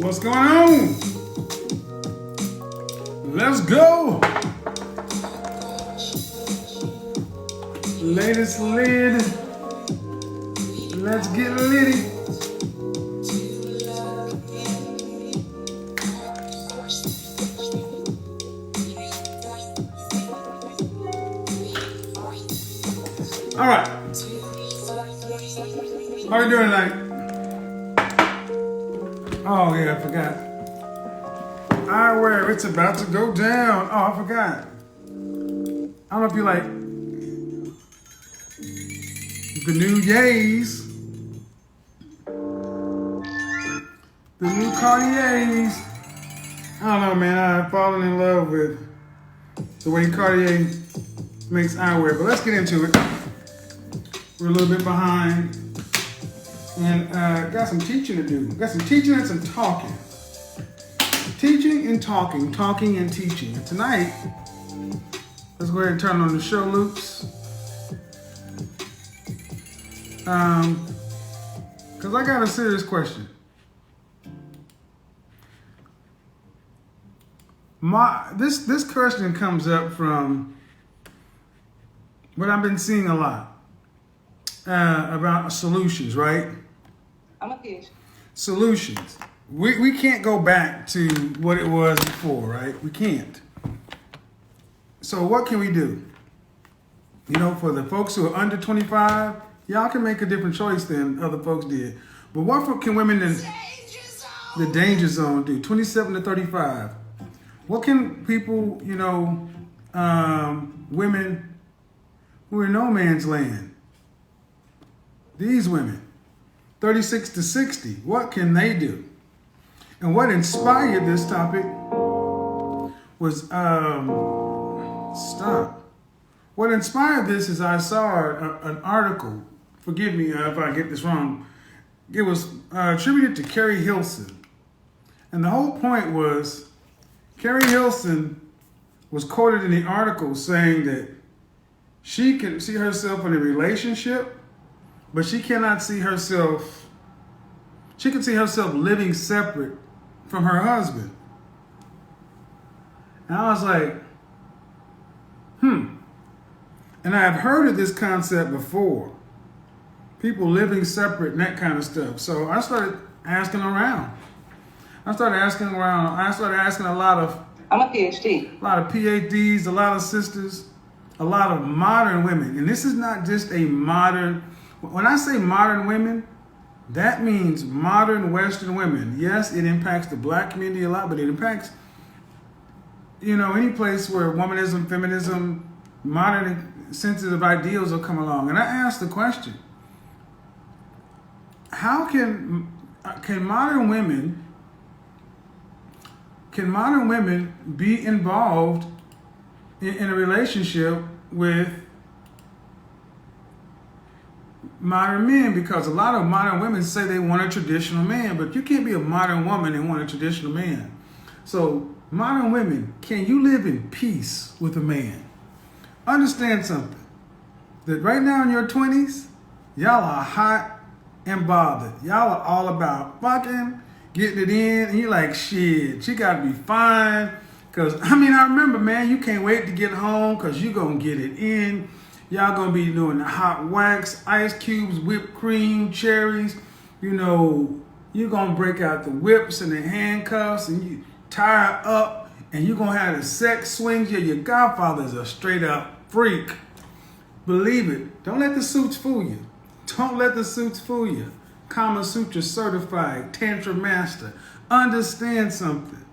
What's going on? Let's go. Latest lid. Let's get litty. All right. How are you doing tonight? Oh yeah, I forgot. Eyewear, it's about to go down. Oh, I forgot. I don't know if you like the new Yays, the new Cartiers. I don't know, man. I've fallen in love with the way Cartier makes eyewear, but let's get into it. We're a little bit behind, and got some teaching to do. Got some teaching and some talking. Teaching and talking, talking and teaching. And tonight, let's go ahead and turn on the show loops. Because I got a serious question. This question comes up from what I've been seeing a lot about solutions, right? I'm a bitch. Solutions. We can't go back to what it was before, right? We can't. So what can we do? You know, for the folks who are under 25, y'all can make a different choice than other folks did. But what can women in the danger zone do? 27 to 35. What can people, you know, women who are in no man's land, these women, 36 to 60, what can they do? And what inspired this topic was, What inspired this is I saw an article, forgive me if I get this wrong, it was attributed to Carrie Hilson. And the whole point was, Carrie Hilson was quoted in the article saying that she can see herself in a relationship, but she cannot see herself, she can see herself living separate from her husband. And I was like, And I've heard of this concept before. People living separate and that kind of stuff. So I started asking around. I started asking a lot of I'm a PhD. A lot of PhDs, a lot of sisters, a lot of modern women. And this is not just a modern, when I say modern women, that means modern Western women. Yes, it impacts the black community a lot, but it impacts, you know, any place where womanism, feminism, modern sensitive ideals will come along. And I asked the question, how can modern women be involved in a relationship with modern men? Because a lot of modern women say they want a traditional man, but you can't be a modern woman and want a traditional man. So modern women, can you live in peace with a man? Understand something, that right now in your 20s, y'all are hot and bothered. Y'all are all about fucking, getting it in, and you're like, shit, she gotta be fine. Cause I remember, man, you can't wait to get home cause you gonna get it in. Y'all gonna be doing the hot wax, ice cubes, whipped cream, cherries. You know, you're gonna break out the whips and the handcuffs and you tie her up and you're gonna have the sex swings. Yeah, your godfather's a straight up freak. Believe it. Don't let the suits fool you. Don't let the suits fool you. Kama Sutra certified, Tantra master. Understand something.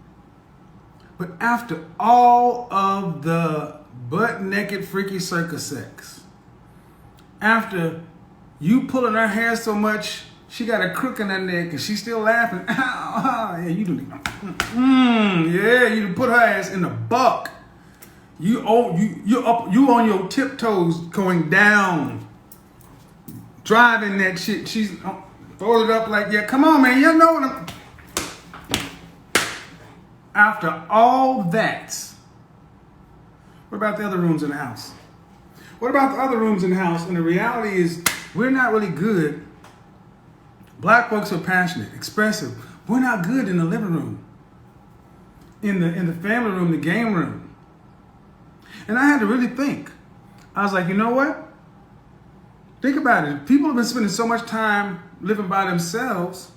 But after all of the butt naked freaky circus sex, after you pulling her hair so much, she got a crook in her neck and she's still laughing. Yeah, you do. Yeah, you put her ass in the buck. You on your tiptoes going down, driving that shit. She's folded up like, yeah, come on, man. You know what I'm... After all that, what about the other rooms in the house? What about the other rooms in the house? And the reality is, we're not really good. Black folks are passionate, expressive, We're not good in the living room, in the family room, the game room. And I had to really think. I was like, you know what? Think about it. People have been spending so much time living by themselves,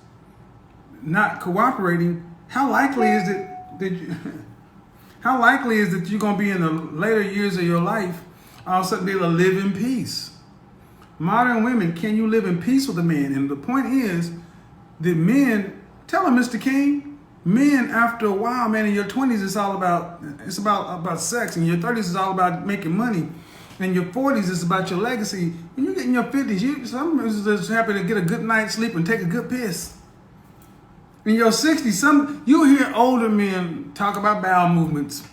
not cooperating. How likely is it that you're going to be in the later years of your life all of a sudden be able to live in peace? Modern women, can you live in peace with a man? And the point is that men, tell him, Mr. King, men after a while, man, in your 20s it's about sex. In your 30s it's all about making money. In your 40s it's about your legacy. When you get in your 50s, some is just happy to get a good night's sleep and take a good piss. In your 60s, you'll hear older men talk about bowel movements.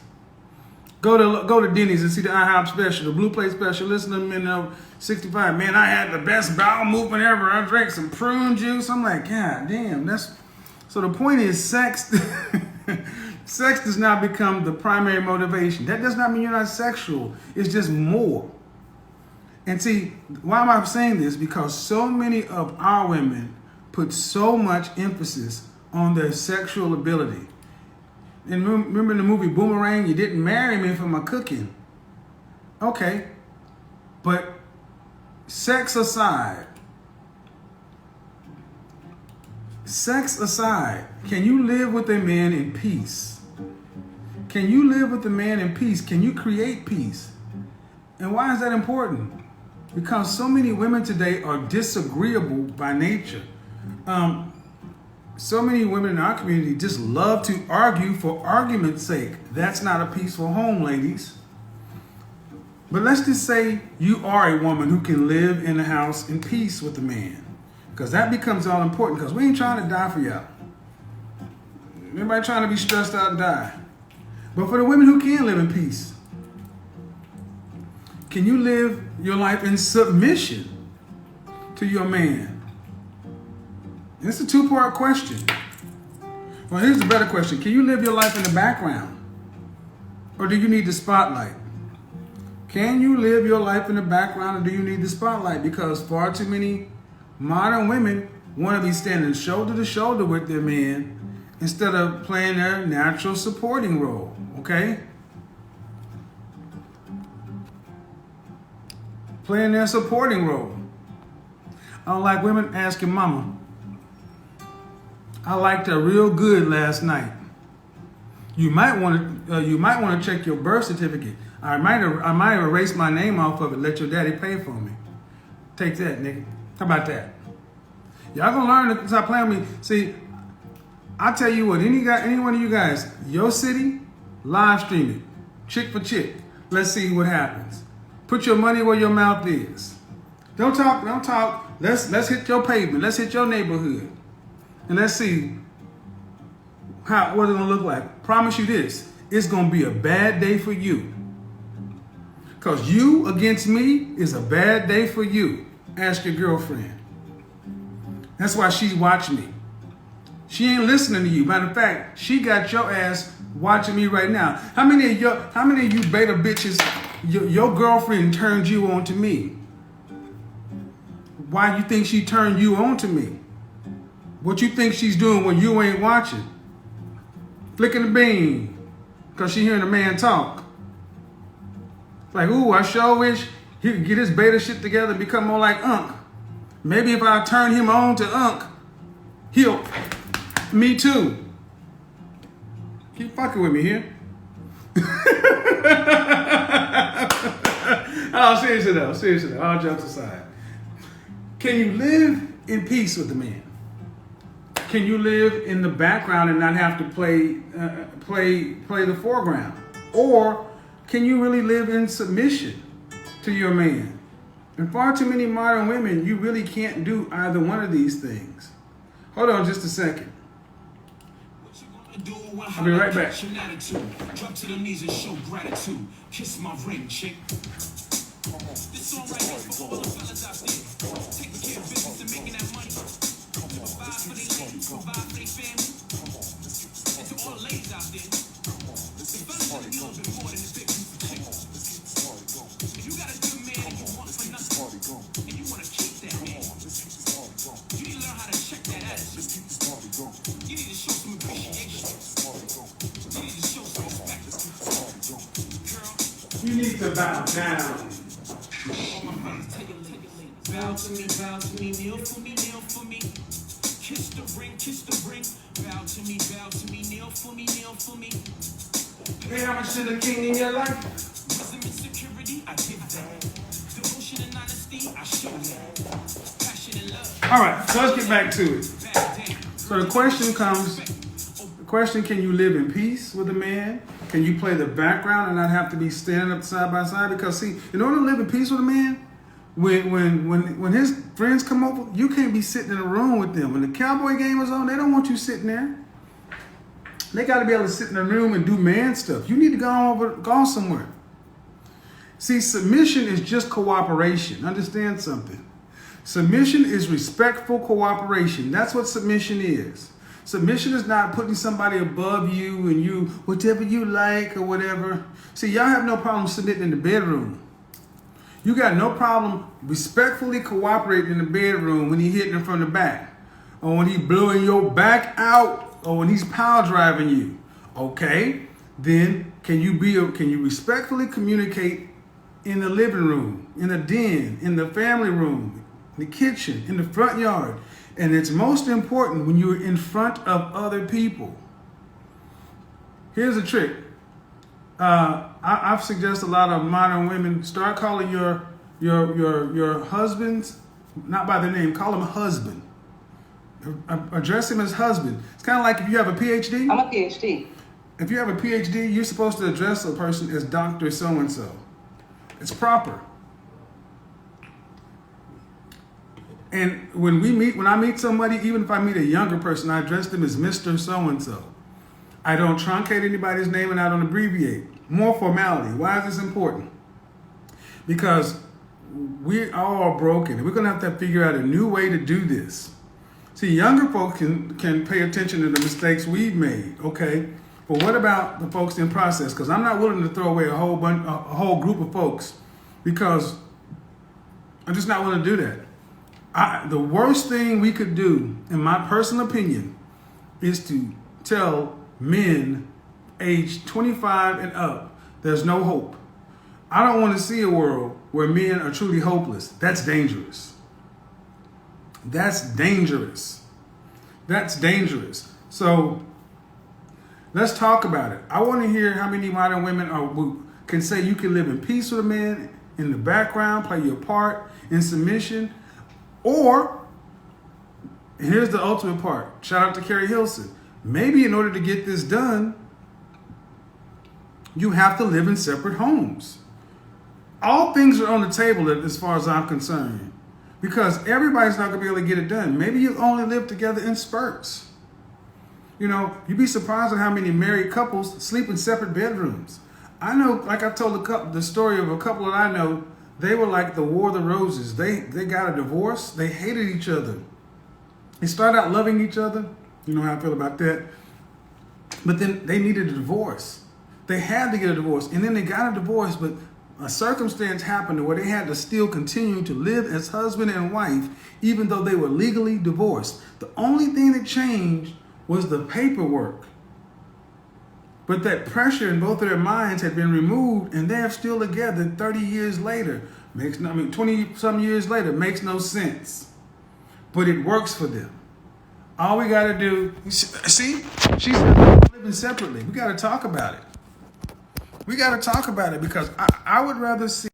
Go to Denny's and see the IHOP special, the Blue Plate special. Listen to them in 65. Man, I had the best bowel movement ever. I drank some prune juice. I'm like, God damn, so the point is sex does not become the primary motivation. That does not mean you're not sexual. It's just more. And see, why am I saying this? Because so many of our women put so much emphasis on their sexual ability. And remember in the movie Boomerang, you didn't marry me for my cooking. Okay. But sex aside, can you live with a man in peace? Can you live with a man in peace? Can you create peace? And why is that important? Because so many women today are disagreeable by nature. So many women in our community just love to argue for argument's sake. That's not a peaceful home, ladies. But let's just say you are a woman who can live in the house in peace with a man. Because that becomes all important, because we ain't trying to die for y'all. Everybody trying to be stressed out and die. But for the women who can live in peace, can you live your life in submission to your man? It's a two-part question. Well, here's the better question. Can you live your life in the background? Or do you need the spotlight? Can you live your life in the background, or do you need the spotlight? Because far too many modern women want to be standing shoulder to shoulder with their man instead of playing their natural supporting role, okay? Playing their supporting role. I don't like women asking mama, I liked her real good last night. You might want to check your birth certificate. I might erase my name off of it. Let your daddy pay for me. Take that, nigga. How about that? Y'all gonna learn to stop playing with me. See, I tell you what, any one of you guys, your city, live stream it, chick for chick. Let's see what happens. Put your money where your mouth is. Don't talk. Let's hit your pavement. Let's hit your neighborhood. And let's see what it's gonna look like. Promise you this, it's gonna be a bad day for you. Because you against me is a bad day for you. Ask your girlfriend. That's why she's watching me. She ain't listening to you. Matter of fact, she got your ass watching me right now. How many of you beta bitches, your girlfriend turned you on to me? Why you think she turned you on to me? What you think she's doing when you ain't watching? Flicking the bean. Because she hearing a man talk. Like, ooh, I sure wish he could get his beta shit together and become more like Unc. Maybe if I turn him on to Unc, he'll... Me too. Keep fucking with me here. Oh, seriously though, all jokes aside. Can you live in peace with the man? Can you live in the background and not have to play the foreground? Or can you really live in submission to your man? And far too many modern women, you really can't do either one of these things. Hold on just a second. I'll be right back. Drop to the knees and show gratitude. Kiss my ring, chick. This song right here for all the fellas out there. Taking care of business and making that money. Provide for their ladies, provide for their family. And to all the ladies out there. The fellas are a little bit more than the big piece of chick. If you got a good man and you want for nothing, and you want to keep that man, you need to learn how to check that attitude. You need to You need to bow down. Bow to me, kneel for me, kneel for me. Kiss the ring, bow to me, kneel for me, kneel for me. Pay homage to the king in your life. Wisdom and security, I give that. Devotion and honesty, I show that. Passion and love. All right, so let's get back to it. Back down. So the question comes, can you live in peace with a man? Can you play the background and not have to be standing up side by side? Because see, in order to live in peace with a man, when his friends come over, you can't be sitting in a room with them. When the Cowboy game is on, they don't want you sitting there. They got to be able to sit in a room and do man stuff. You need to go somewhere. See, submission is just cooperation. Understand something. Submission is respectful cooperation. That's what submission is. Submission is not putting somebody above you and you, whatever you like or whatever. See, y'all have no problem submitting in the bedroom. You got no problem respectfully cooperating in the bedroom when he hitting it from the back, or when he blowing your back out, or when he's power driving you. Okay, then can you respectfully communicate in the living room, in the den, in the family room, in the kitchen, in the front yard? And it's most important when you're in front of other people. Here's a trick. I've suggested a lot of modern women start calling your husbands not by their name. Call them husband. Address him as husband. It's kind of like if you have a PhD. I'm a PhD. If you have a PhD, you're supposed to address a person as Dr. So-and-so. It's proper. And when I meet somebody, even if I meet a younger person, I address them as Mr. So-and-so. I don't truncate anybody's name and I don't abbreviate. More formality. Why is this important? Because we all are broken and we're going to have to figure out a new way to do this. See, younger folks can pay attention to the mistakes we've made, okay? But what about the folks in process? Because I'm not willing to throw away a whole group of folks because I'm just not willing to do that. The worst thing we could do, in my personal opinion, is to tell men age 25 and up there's no hope. I don't want to see a world where men are truly hopeless. That's dangerous. That's dangerous. That's dangerous. So let's talk about it. I want to hear how many modern women can say you can live in peace with a man, in the background, play your part, in submission. Or, and here's the ultimate part. Shout out to Carrie Hilson. Maybe in order to get this done, you have to live in separate homes. All things are on the table as far as I'm concerned. Because everybody's not going to be able to get it done. Maybe you only live together in spurts. You know, you'd be surprised at how many married couples sleep in separate bedrooms. I know, like I told the story of a couple that I know, they were like the War of the Roses. They got a divorce. They hated each other. They started out loving each other. You know how I feel about that. But then they needed a divorce. They had to get a divorce. And then they got a divorce, but a circumstance happened where they had to still continue to live as husband and wife, even though they were legally divorced. The only thing that changed was the paperwork. But that pressure in both of their minds had been removed, and they're still together 30 years later. 20-some years later, makes no sense. But it works for them. All we got to do, see, she's living separately. We got to talk about it. We got to talk about it because I would rather see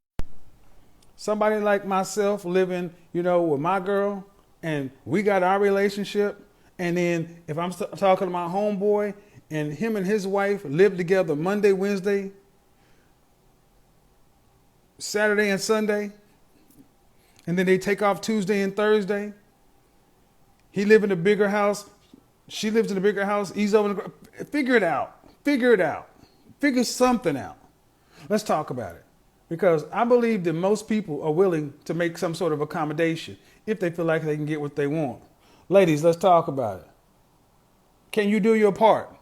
somebody like myself living, with my girl, and we got our relationship. And then if I'm talking to my homeboy and him and his wife live together Monday, Wednesday, Saturday and Sunday, and then they take off Tuesday and Thursday. He lives in a bigger house. She lives in a bigger house. He's over the, figure it out. Figure something out. Let's talk about it. Because I believe that most people are willing to make some sort of accommodation if they feel like they can get what they want. Ladies, let's talk about it. Can you do your part?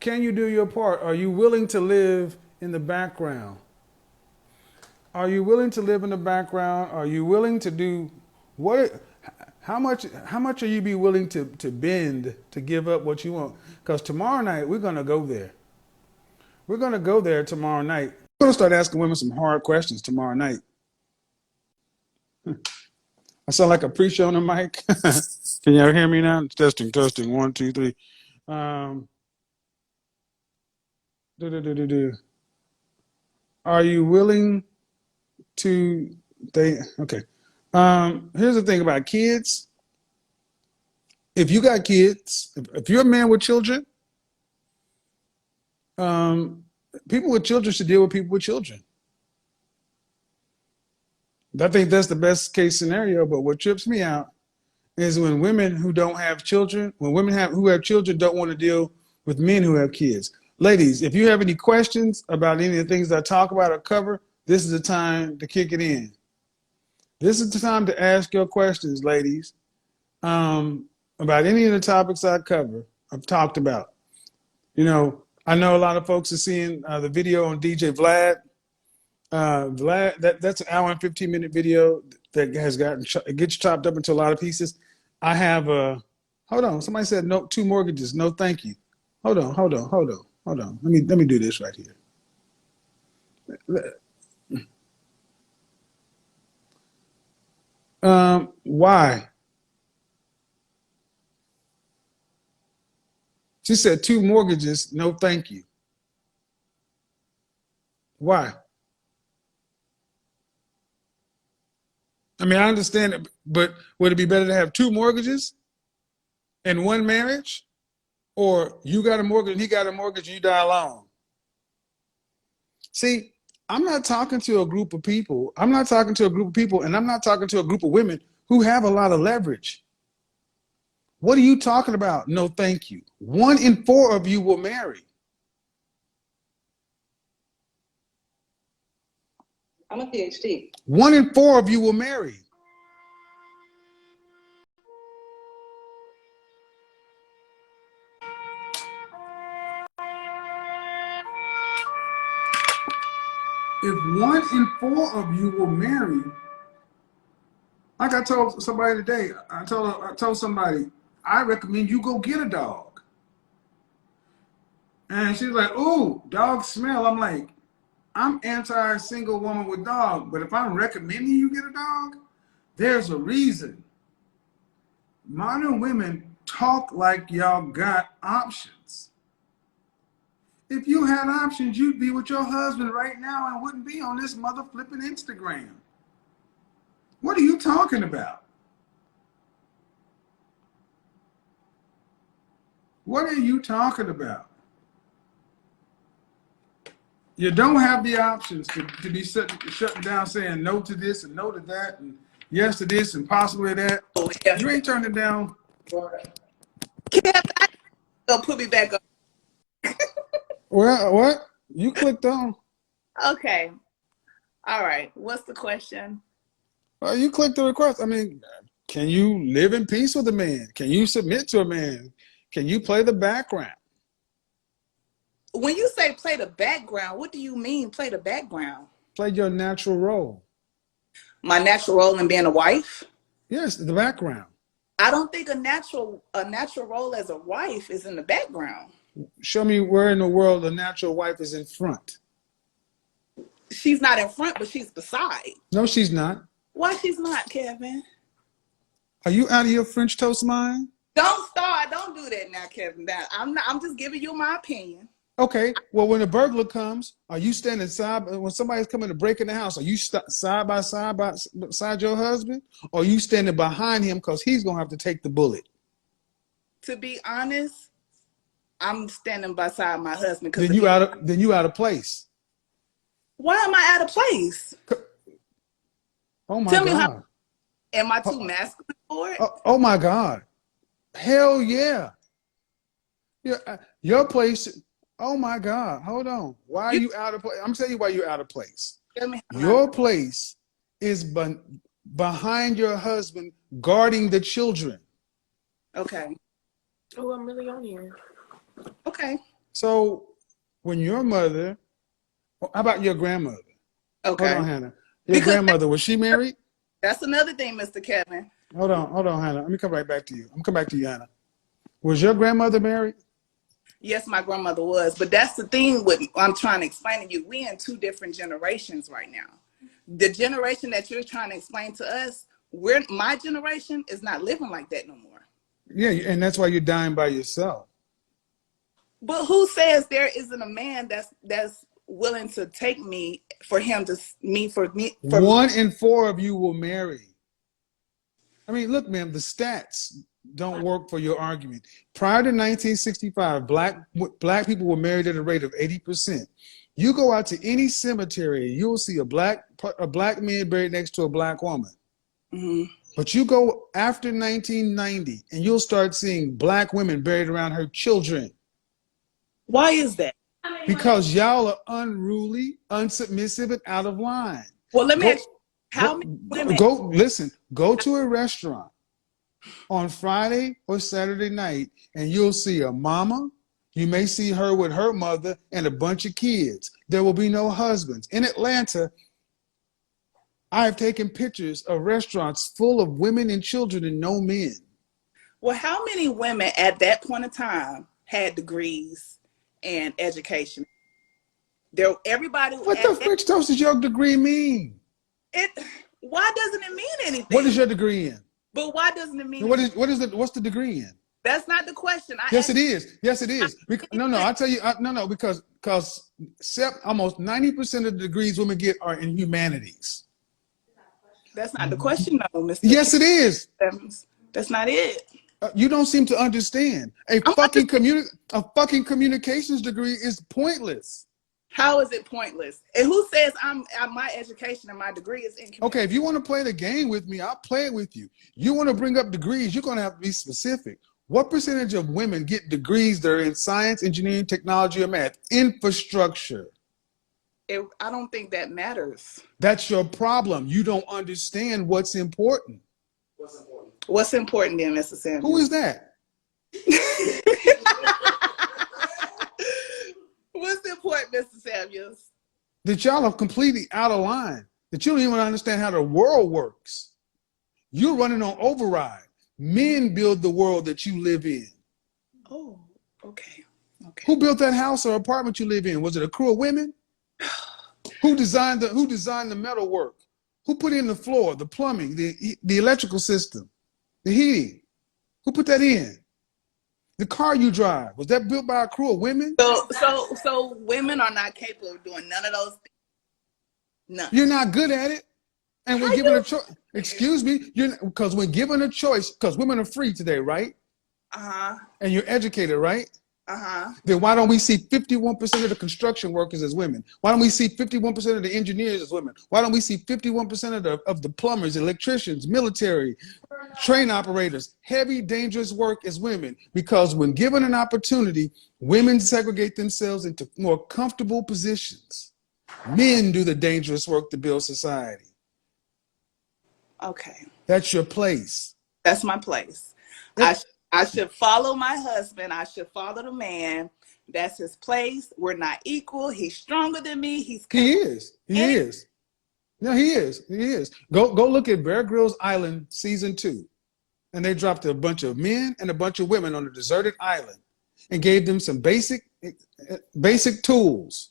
Can you do your part? Are you willing to live in the background? Are you willing to live in the background? Are you willing to do what? How much are you be willing to bend to give up what you want? Because tomorrow night we're gonna go there. We're going to go there tomorrow night. We're going to start asking women some hard questions tomorrow night. I sound like a preacher on the mic. Can y'all hear me now? Testing, testing. 1, 2, 3. Are you willing to? Okay. Here's the thing about kids. If you got kids, if you're a man with children, people with children should deal with people with children. I think that's the best case scenario. But what trips me out is when women who don't have children, when women who have children don't want to deal with men who have kids. Ladies, if you have any questions about any of the things I talk about or cover, this is the time to kick it in. This is the time to ask your questions, ladies, about any of the topics I've talked about. You know, I know a lot of folks are seeing the video on DJ Vlad. Vlad, that's an hour and 15-minute video that it gets chopped up into a lot of pieces. I have hold on. Somebody said no, 2 mortgages. No, thank you. Hold on. Let me do this right here. Why? She said 2 mortgages. No, thank you. Why? I mean, I understand it, but would it be better to have 2 mortgages in one marriage? Or you got a mortgage and he got a mortgage and you die alone? See, I'm not talking to a group of people. And I'm not talking to a group of women who have a lot of leverage. What are you talking about? No, thank you. 1 in 4 of you will marry. I'm a PhD. 1 in 4 of you will marry. If 1 in 4 of you will marry, like I told somebody today, I told somebody, I recommend you go get a dog. And she's like, ooh, dogs smell. I'm like, I'm anti-single woman with dog, but if I'm recommending you get a dog, there's a reason. Modern women talk like y'all got options. If you had options, you'd be with your husband right now and wouldn't be on this mother flipping Instagram. What are you talking about? What are you talking about? You don't have the options to be shutting down saying no to this and no to that and yes to this and possibly that. You ain't turning down. Don't put me back up. Well, what? You clicked on. Okay. All right. What's the question? Well, you clicked the request. I mean, can you live in peace with a man? Can you submit to a man? Can you play the background? When you say play the background, what do you mean play the background? Play your natural role. My natural role in being a wife? Yes, the background. I don't think a natural role as a wife is in the background. Show me where in the world a natural wife is in front. She's not in front, but she's beside. No, she's not. Why she's not, Kevin? Are you out of your French toast mind? Don't start. Don't do that now, Kevin. I'm just giving you my opinion. Okay. Well, when a burglar comes, are you standing side? When somebody's coming to break in the house, are you side by side beside your husband, or are you standing behind him because he's gonna have to take the bullet? To be honest, I'm standing beside my husband. Then you out of place. Why am I out of place? Oh my Tell God. me how. Am I too masculine for it? Oh my God. Hell yeah. Your place. Oh my God. Hold on. Why are you out of place? I'm telling you why you're out of place. Your place is behind your husband, guarding the children. Okay. Oh, I'm really on here. Okay. So when your mother, how about your grandmother? Okay. Hold on, Hannah. Your grandmother, was she married? That's another thing, Mr. Kevin. Hold on, Hannah. Let me come right back to you. I'm coming back to you, Hannah. Was your grandmother married? Yes, my grandmother was, but that's the thing with I'm trying to explain to you. We in two different generations right now. The generation that you're trying to explain to us, my generation is not living like that no more. Yeah, and that's why you're dying by yourself. But who says there isn't a man that's willing to take me for him to me for me for 1 in 4 of you will marry. I mean, look, ma'am, the stats don't work for your argument. Prior to 1965, black people were married at a rate of 80%. You go out to any cemetery, you'll see a black man buried next to a black woman. Mm-hmm. But you go after 1990, and you'll start seeing black women buried around her children. Why is that? Because y'all are unruly, unsubmissive, and out of line. Well, let me ask you, how many women Go to a restaurant on Friday or Saturday night, and you'll see a mama. You may see her with her mother and a bunch of kids. There will be no husbands. In Atlanta, I have taken pictures of restaurants full of women and children and no men. Well, how many women at that point in time had degrees and education? Everybody. What the French toast does your degree mean? Why doesn't it mean anything? What is your degree in? But why doesn't it mean? What's the degree in? That's not the question. Yes, it is. Yes, it is. I'll tell you. Because almost 90% of the degrees women get are in humanities. That's not the question, though, Mr. Yes, it is. That's not it. You don't seem to understand. A fucking communications degree is pointless. How is it pointless? And who says my education and my degree is in? Okay, if you want to play the game with me, I'll play it with you. You want to bring up degrees, you're going to have to be specific. What percentage of women get degrees that are in science, engineering, technology, or math? Infrastructure. I don't think that matters. That's your problem. You don't understand what's important. What's important then, Mr. Samuels? Who is that? What's important, Mr. Samuels? That y'all are completely out of line. That you don't even understand how the world works. You're running on override. Men build the world that you live in. Oh, okay. Who built that house or apartment you live in? Was it a crew of women? Who designed the metal work? Who put in the floor, the plumbing, the electrical system, the heating? Who put that in? The car you drive, was that built by a crew of women? So women are not capable of doing none of those things. None. You're not good at it. And when given a choice, excuse me, because when given a choice, because women are free today, right? Uh-huh. And you're educated, right? Uh-huh. Then why don't we see 51% of the construction workers as women? Why don't we see 51% of the engineers as women? Why don't we see 51% of the plumbers, electricians, military, train operators, heavy, dangerous work as women? Because when given an opportunity, women segregate themselves into more comfortable positions. Men do the dangerous work to build society. Okay. That's your place. That's my place. I should follow my husband. I should follow the man. That's his place. We're not equal. He's stronger than me. He is. No, he is. Go look at Bear Grylls Island season 2. And they dropped a bunch of men and a bunch of women on a deserted island and gave them some basic tools.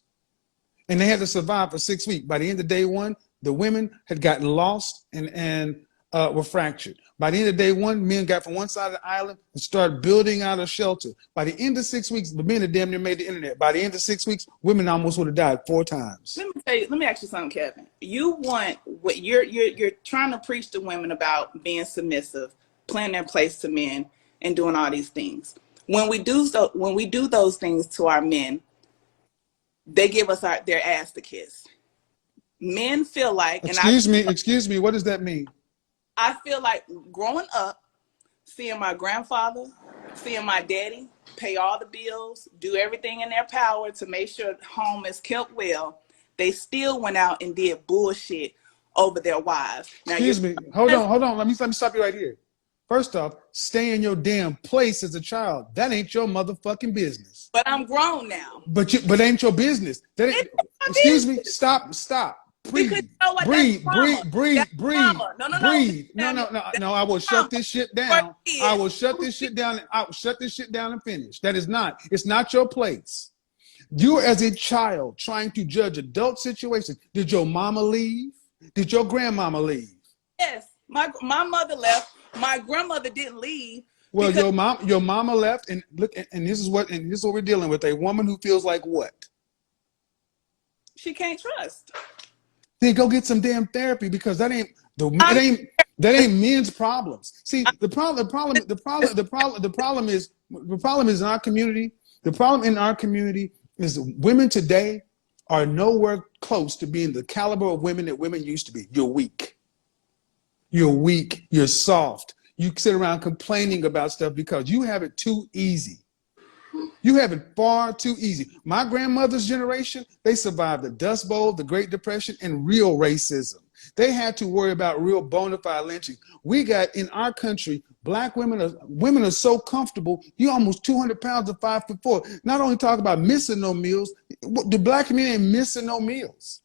And they had to survive for 6 weeks. By the end of day 1, the women had gotten lost and were fractured. By the end of day 1, men got from one side of the island and started building out a shelter. By the end of 6 weeks, the men had damn near made the internet. By the end of 6 weeks, women almost would have died 4 times. Let me ask you something, Kevin. You want what you're trying to preach to women about being submissive, playing their place to men, and doing all these things. When we do those things to our men, they give us their ass to kiss. Men feel like, excuse me, what does that mean? I feel like growing up, seeing my grandfather, seeing my daddy pay all the bills, do everything in their power to make sure home is kept well, they still went out and did bullshit over their wives. Now, excuse me, hold on. Let me stop you right here. First off, stay in your damn place as a child. That ain't your motherfucking business. But I'm grown now. But ain't your business. Excuse me, stop. Because you know what? That's trauma. That's trauma. No, no, no. breathe. No. I will shut this shit down. I will shut this shit down. I will shut this shit down and finish. It's not your place. You as a child trying to judge adult situations. Did your mama leave? Did your grandmama leave? Yes, my mother left. My grandmother didn't leave. Well, your mama left, and look, and this is what we're dealing with. A woman who feels like what? She can't trust. Then go get some damn therapy, because that ain't men's problems. See, the problem is in our community. The problem in our community is women today are nowhere close to being the caliber of women that women used to be. You're weak. You're soft. You sit around complaining about stuff because you have it too easy. You have it far too easy. My grandmother's generation, they survived the Dust Bowl, the Great Depression, and real racism. They had to worry about real bona fide lynching. We got, in our country, black women are so comfortable. You almost 200 pounds of 5'4". Not only talk about missing no meals, the black men ain't missing no meals.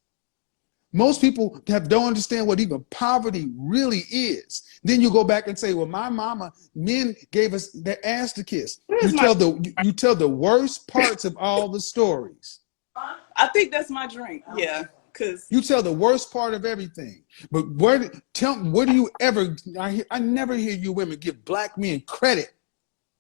Most people don't understand what even poverty really is. Then you go back and say, well, my mama, men gave us their ass to kiss. You tell the worst parts of all the stories. I think that's my drink. Yeah, because you tell the worst part of everything. But where do you ever? I never hear you women give black men credit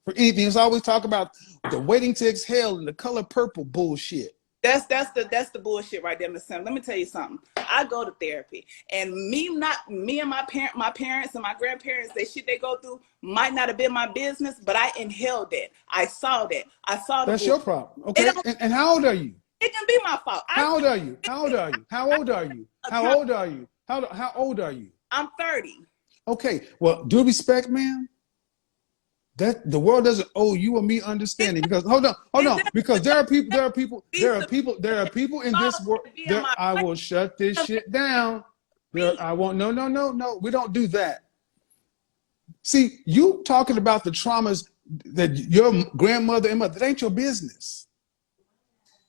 for anything. It's always talk about the waiting to exhale and the color purple bullshit. That's the bullshit right there, Miss Sam. Let me tell you something. I go to therapy, and me and my parents and my grandparents, the shit they go through might not have been my business, but I inhaled that. I saw that. I saw the. That's your problem. Okay. And how old are you? It can be my fault. How old are you? How old are you? How old are you? How old are you? How old are you? I'm 30. Okay. Well, due respect, ma'am. That the world doesn't owe you or me understanding, because hold on, because there are people in this world. I will shut this shit down. I won't. No. We don't do that. See, you talking about the traumas that your grandmother and mother, that ain't your business.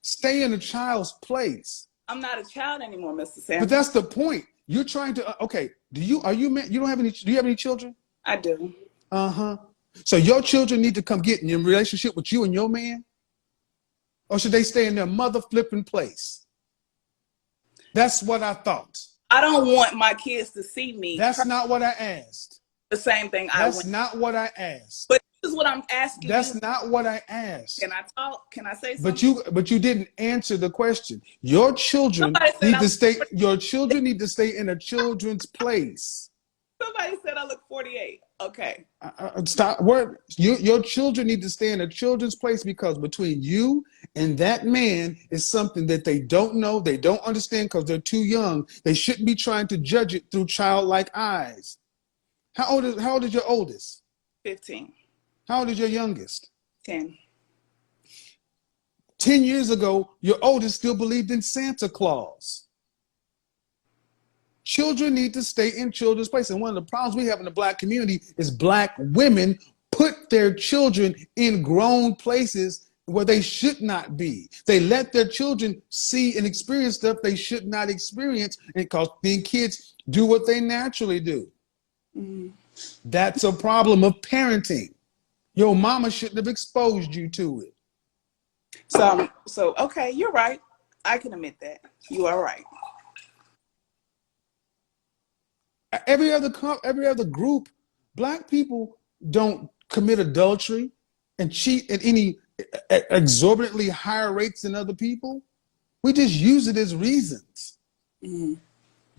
Stay in a child's place. I'm not a child anymore, Mr. Sam. But that's the point. You're trying to. Okay. Do you have any children? I do. Uh-huh. So your children need to come get in your relationship with you and your man? Or should they stay in their mother flipping place? That's what I thought. I don't want my kids to see me. That's not what I asked. The same thing That's not what I asked. But this is what I'm asking. That's not what I asked. Can I talk? Can I say something? But you didn't answer the question. Your children need to stay in a children's place. Somebody said I look 48. Okay. Stop. Your children need to stay in a children's place, because between you and that man is something that they don't know, they don't understand, because they're too young. They shouldn't be trying to judge it through childlike eyes. How old is your oldest? 15. How old is your youngest? 10. 10 years ago, your oldest still believed in Santa Claus. Children need to stay in children's place. And one of the problems we have in the black community is black women put their children in grown places where they should not be. They let their children see and experience stuff they should not experience, and because then kids do what they naturally do. Mm-hmm. That's a problem of parenting. Your mama shouldn't have exposed you to it. So okay, you're right. I can admit that. You are right. Every other group, black people don't commit adultery and cheat at any exorbitantly higher rates than other people. We just use it as reasons. Mm.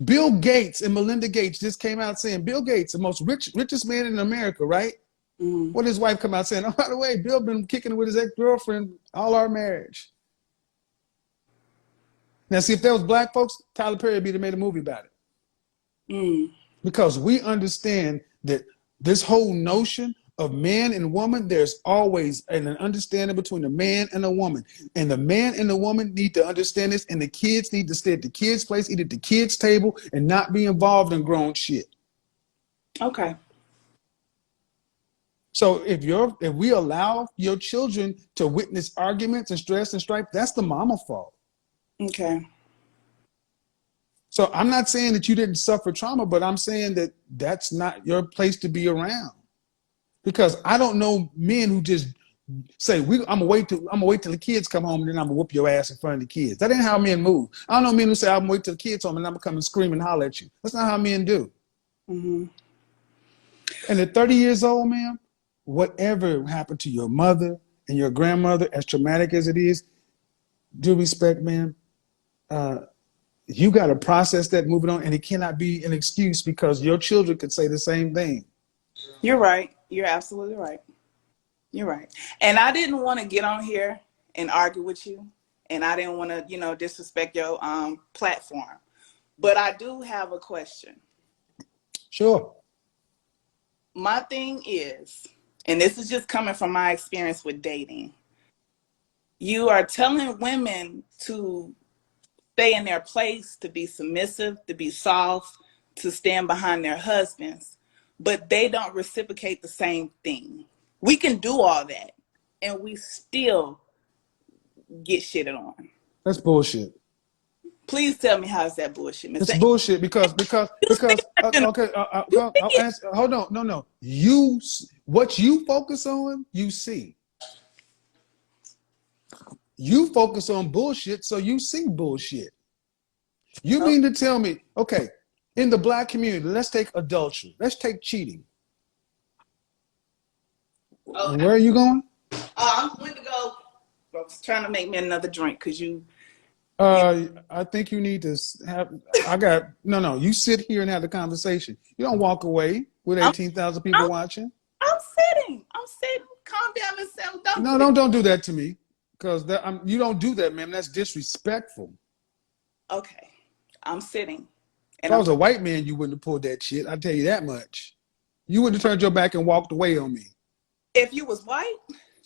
Bill Gates and Melinda Gates just came out saying, Bill Gates, the most richest man in America, right? Mm. What did his wife come out saying? Oh, by the way, Bill been kicking it with his ex-girlfriend all our marriage. Now, see, if there was black folks, Tyler Perry would have made a movie about it. Mm. Because we understand that this whole notion of man and woman, there's always an understanding between a man and a woman. And the man and the woman need to understand this, and the kids need to stay at the kids' place, eat at the kids' table, and not be involved in grown shit. Okay. So if we allow your children to witness arguments and stress and strife, that's the mama fault. Okay. So I'm not saying that you didn't suffer trauma, but I'm saying that that's not your place to be around. Because I don't know men who just say, I'm gonna wait till the kids come home and then I'm gonna whoop your ass in front of the kids. That ain't how men move. I don't know men who say, I'm gonna wait till the kids home and I'm gonna come and scream and holler at you. That's not how men do. Mm-hmm. And at 30 years old, ma'am, whatever happened to your mother and your grandmother, as traumatic as it is, due respect, ma'am, you got to process that, moving on, and it cannot be an excuse because your children could say the same thing. You're right. You're absolutely right. You're right. And I didn't want to get on here and argue with you, and I didn't want to, disrespect your platform. But I do have a question. Sure. My thing is, and this is just coming from my experience with dating, you are telling women to stay in their place, to be submissive, to be soft, to stand behind their husbands, but they don't reciprocate the same thing. We can do all that, and we still get shitted on. That's bullshit. Please tell me how is that bullshit, Miss? It's bullshit because okay, I'll answer, hold on, no. What you focus on, you see. You focus on bullshit, so you see bullshit. You mean to tell me, okay, in the black community, let's take adultery. Let's take cheating. Okay. Where are you going? I'm going to go. I was trying to make me another drink because you. I think you need to have. No. You sit here and have the conversation. You don't walk away with 18,000 people watching. I'm sitting. Calm down, Miss Sam. Don't do that to me, because you don't do that, man. That's disrespectful. Okay, I'm sitting. If I was a white man, you wouldn't have pulled that shit. I'll tell you that much. You wouldn't have turned your back and walked away on me. If you was white?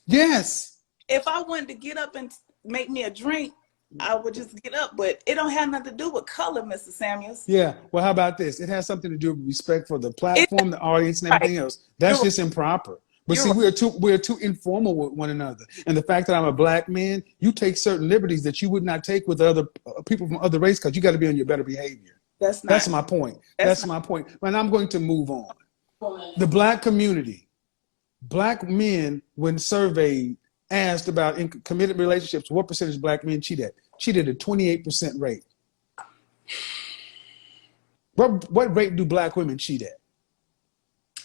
Yes. If I wanted to get up and make me a drink, I would just get up, but it don't have nothing to do with color, Mr. Samuels. Yeah, well, how about this? It has something to do with respect for the platform, the audience, and everything else. That's just improper. But see, we're too informal with one another. And the fact that I'm a black man, you take certain liberties that you would not take with other people from other races, because you got to be on your better behavior. That's my point. That's my point. And I'm going to move on. The black community, black men, when surveyed, asked about in committed relationships, what percentage of black men cheat at? Cheated at 28% rate. What rate do black women cheat at?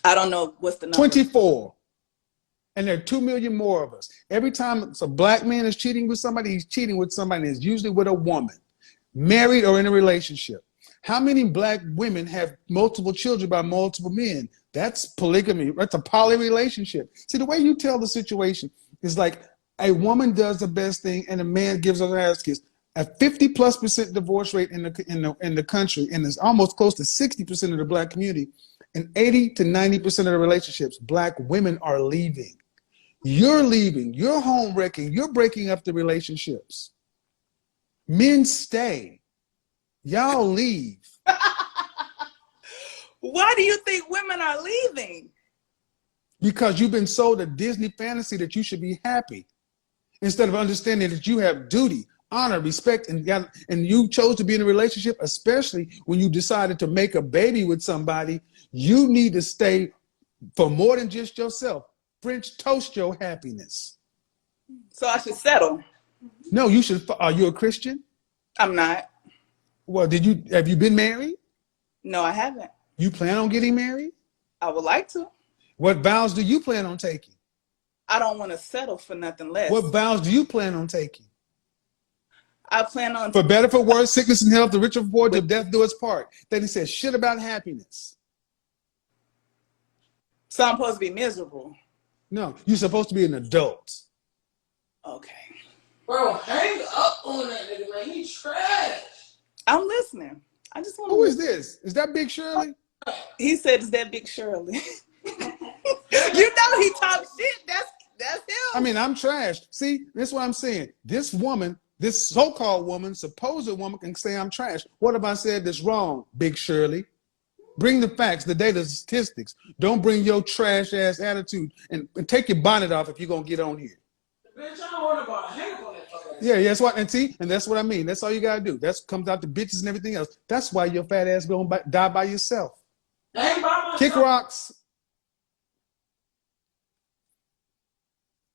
I don't know what's the number. 24. And there are 2 million more of us. Every time a black man is cheating with somebody, he's cheating with somebody, and it's usually with a woman, married or in a relationship. How many black women have multiple children by multiple men? That's polygamy. That's a poly relationship. See, the way you tell the situation is like a woman does the best thing and a man gives her ass kiss. A 50+% divorce rate in the country, and it's almost close to 60% of the black community, and 80 to 90% of the relationships, black women are leaving. You're leaving. You're home wrecking. You're breaking up the relationships. Men stay. Y'all leave. Why do you think women are leaving? Because you've been sold a Disney fantasy that you should be happy, instead of understanding that you have duty, honor, respect, and you chose to be in a relationship, especially when you decided to make a baby with somebody. You need to stay for more than just yourself. French toast your happiness. So I should settle? No, you should. Are you a Christian? I'm not. Well, have you been married? No, I haven't. You plan on getting married? I would like to. What vows do you plan on taking? I don't want to settle for nothing less. What vows do you plan on taking? I plan on... For better, for worse, sickness and health, the rich and poor, till death do us part. Then he says shit about happiness. So I'm supposed to be miserable? No, you're supposed to be an adult. Okay. Bro, hang up on that nigga, man. He's trash. I'm listening. I just want to... Who is this? Is that Big Shirley? He said, is that Big Shirley? You know he talks shit. That's him. I mean, I'm trash. See, that's what I'm saying. This woman, this so-called woman, supposed woman, can say I'm trash. What if I said this wrong, Big Shirley? Bring the facts, the data, the statistics. Don't bring your trash-ass attitude, and take your bonnet off if you're going to get on here. Bitch, I don't want about hang up on that fucking Yeah, that's what, and see, and that's what I mean. That's all you gotta do. That's comes out to bitches and everything else. That's why your fat ass gonna die by yourself. I ain't by myself. Kick rocks.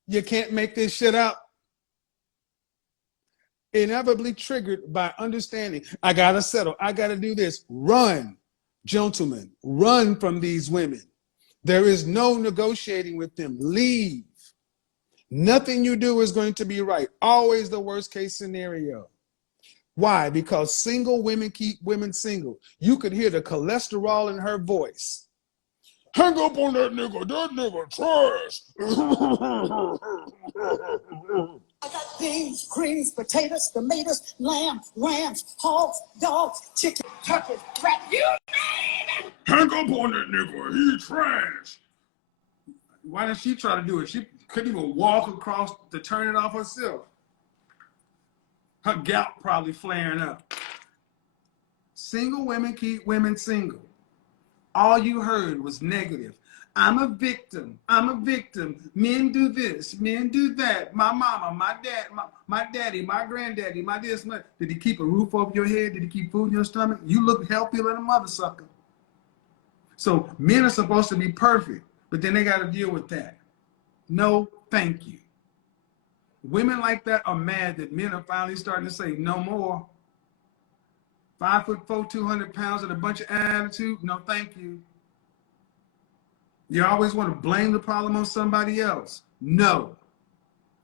You can't make this shit up. Inevitably triggered by understanding. I gotta settle. I gotta do this. Run, gentlemen. Run from these women. There is no negotiating with them. Leave. Nothing you do is going to be right. Always the worst case scenario. Why? Because single women keep women single. You could hear the cholesterol in her voice. Hang up on that nigga trash. I got beans, greens, potatoes, tomatoes, lamb, rams, hogs, dogs, chicken, turkeys, rat. You name it. Hang up on that nigga. He trash. Why didn't she try to do it? She couldn't even walk across to turn it off herself. Her gout probably flaring up. Single women keep women single. All you heard was negative. I'm a victim. I'm a victim. Men do this. Men do that. My mama, my dad, my daddy, my granddaddy, my this. My... Did he keep a roof over your head? Did he keep food in your stomach? You look healthier than a mother sucker. So men are supposed to be perfect, but then they got to deal with that. No, thank you. Women like that are mad that men are finally starting to say no more. 5'4", 200 pounds and a bunch of attitude. No, thank you. You always want to blame the problem on somebody else. No.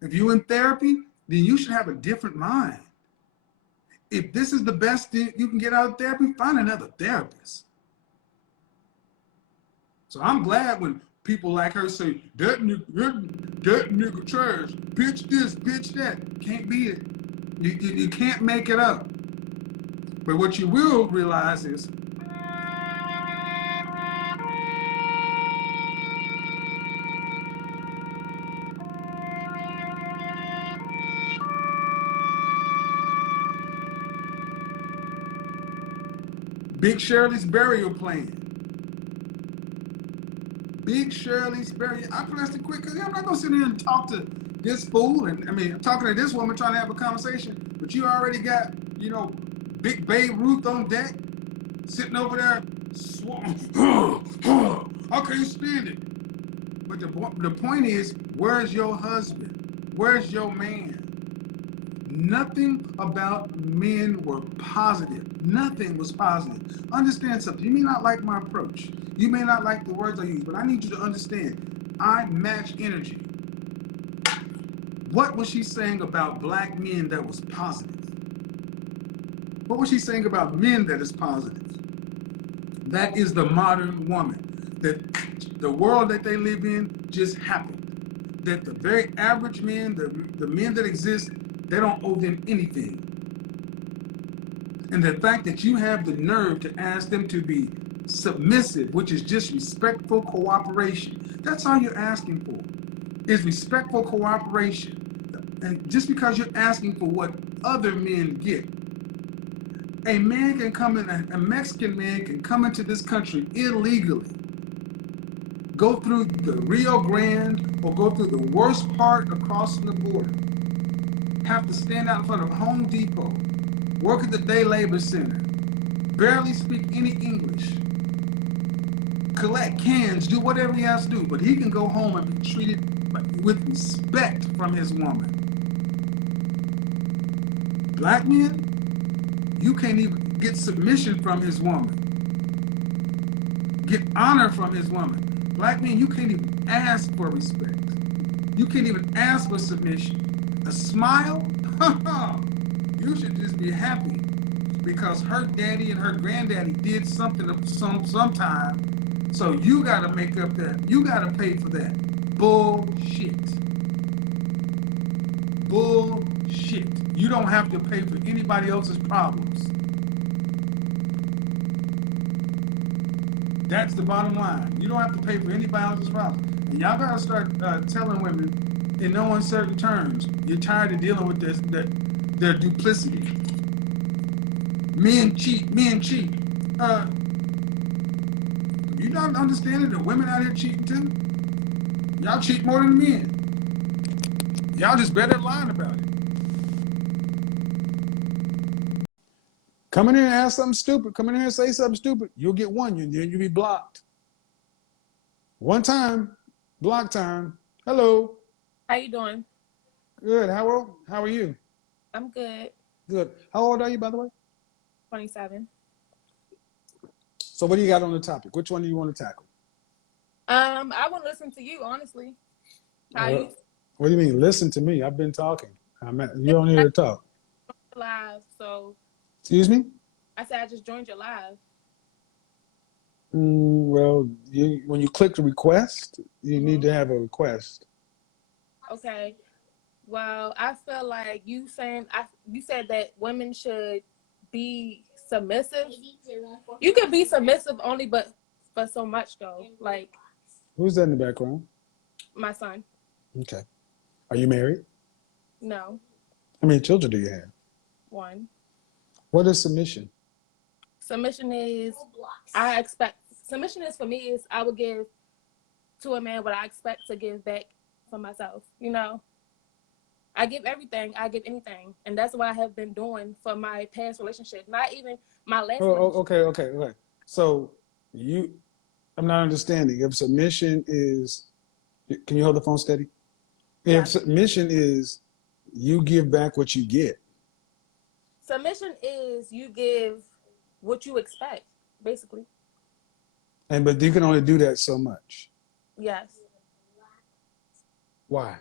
If you're in therapy, then you should have a different mind. If this is the best thing you can get out of therapy, find another therapist. So I'm glad when people like her say, that nigga trash, bitch this, bitch that. Can't be it. You can't make it up. But what you will realize is, Big Shirley's burial plan. Big Shirley's burial. I pressed it quick because I'm not going to sit there and talk to this fool. And I mean, I'm talking to this woman trying to have a conversation, but you already got, you know, Big Babe Ruth on deck, sitting over there, I can't stand it. But the point is, where's your husband? Where's your man? Nothing about men were positive. Nothing was positive. Understand something. You may not like my approach. You may not like the words I use, but I need you to understand. I match energy. What was she saying about black men that was positive? What was she saying about men that is positive? That is the modern woman. That the world that they live in just happened. That the very average men, the men that exist, they don't owe them anything. And the fact that you have the nerve to ask them to be submissive, which is just respectful cooperation. That's all you're asking for, is respectful cooperation. And just because you're asking for what other men get, a man can come in, a Mexican man can come into this country illegally, go through the Rio Grande or go through the worst part across the border, have to stand out in front of Home Depot, work at the day labor center, barely speak any English, collect cans, do whatever he has to do, but he can go home and be treated with respect from his woman. Black men, you can't even get submission from his woman, get honor from his woman. Black men, you can't even ask for respect. You can't even ask for submission. A smile, you should just be happy because her daddy and her granddaddy did something sometime. So you gotta make up that. You gotta pay for that. Bullshit. Bullshit. You don't have to pay for anybody else's problems. That's the bottom line. You don't have to pay for anybody else's problems. And y'all gotta start telling women in no uncertain terms, you're tired of dealing with this, their duplicity. Men cheat, men cheat. You don't understand that the women out here cheating too? Y'all cheat more than the men. Y'all just better at lying about it. Come in here and ask something stupid. Come in here and say something stupid. You'll get one. Then you'll be blocked. One time, block time. Hello. How you doing? Good. How are you? I'm good. Good. How old are you, by the way? 27. So what do you got on the topic? Which one do you want to tackle? I want to listen to you, honestly. How you What do you mean? Listen to me. I've been talking. You're on here to talk. live? So Excuse me? I said I just joined your live. Well, when you click the request, you need to have a request. Okay. Well, I feel like you said that women should be submissive. You can be submissive only, but for so much though. Like Who's that in the background? my son. Okay. Are you married? No. How many children do you have? 1. What is submission? Submission is submission is for me is I would give to a man what I expect to give back for myself. You know, I give everything, I give anything, and that's what I have been doing for my past relationship. Not even my last. Okay. So I'm not understanding. If submission is, can you hold the phone steady? Yeah. If submission is, you give back what you get. Submission is you give what you expect, basically. But you can only do that so much. Yes. Why?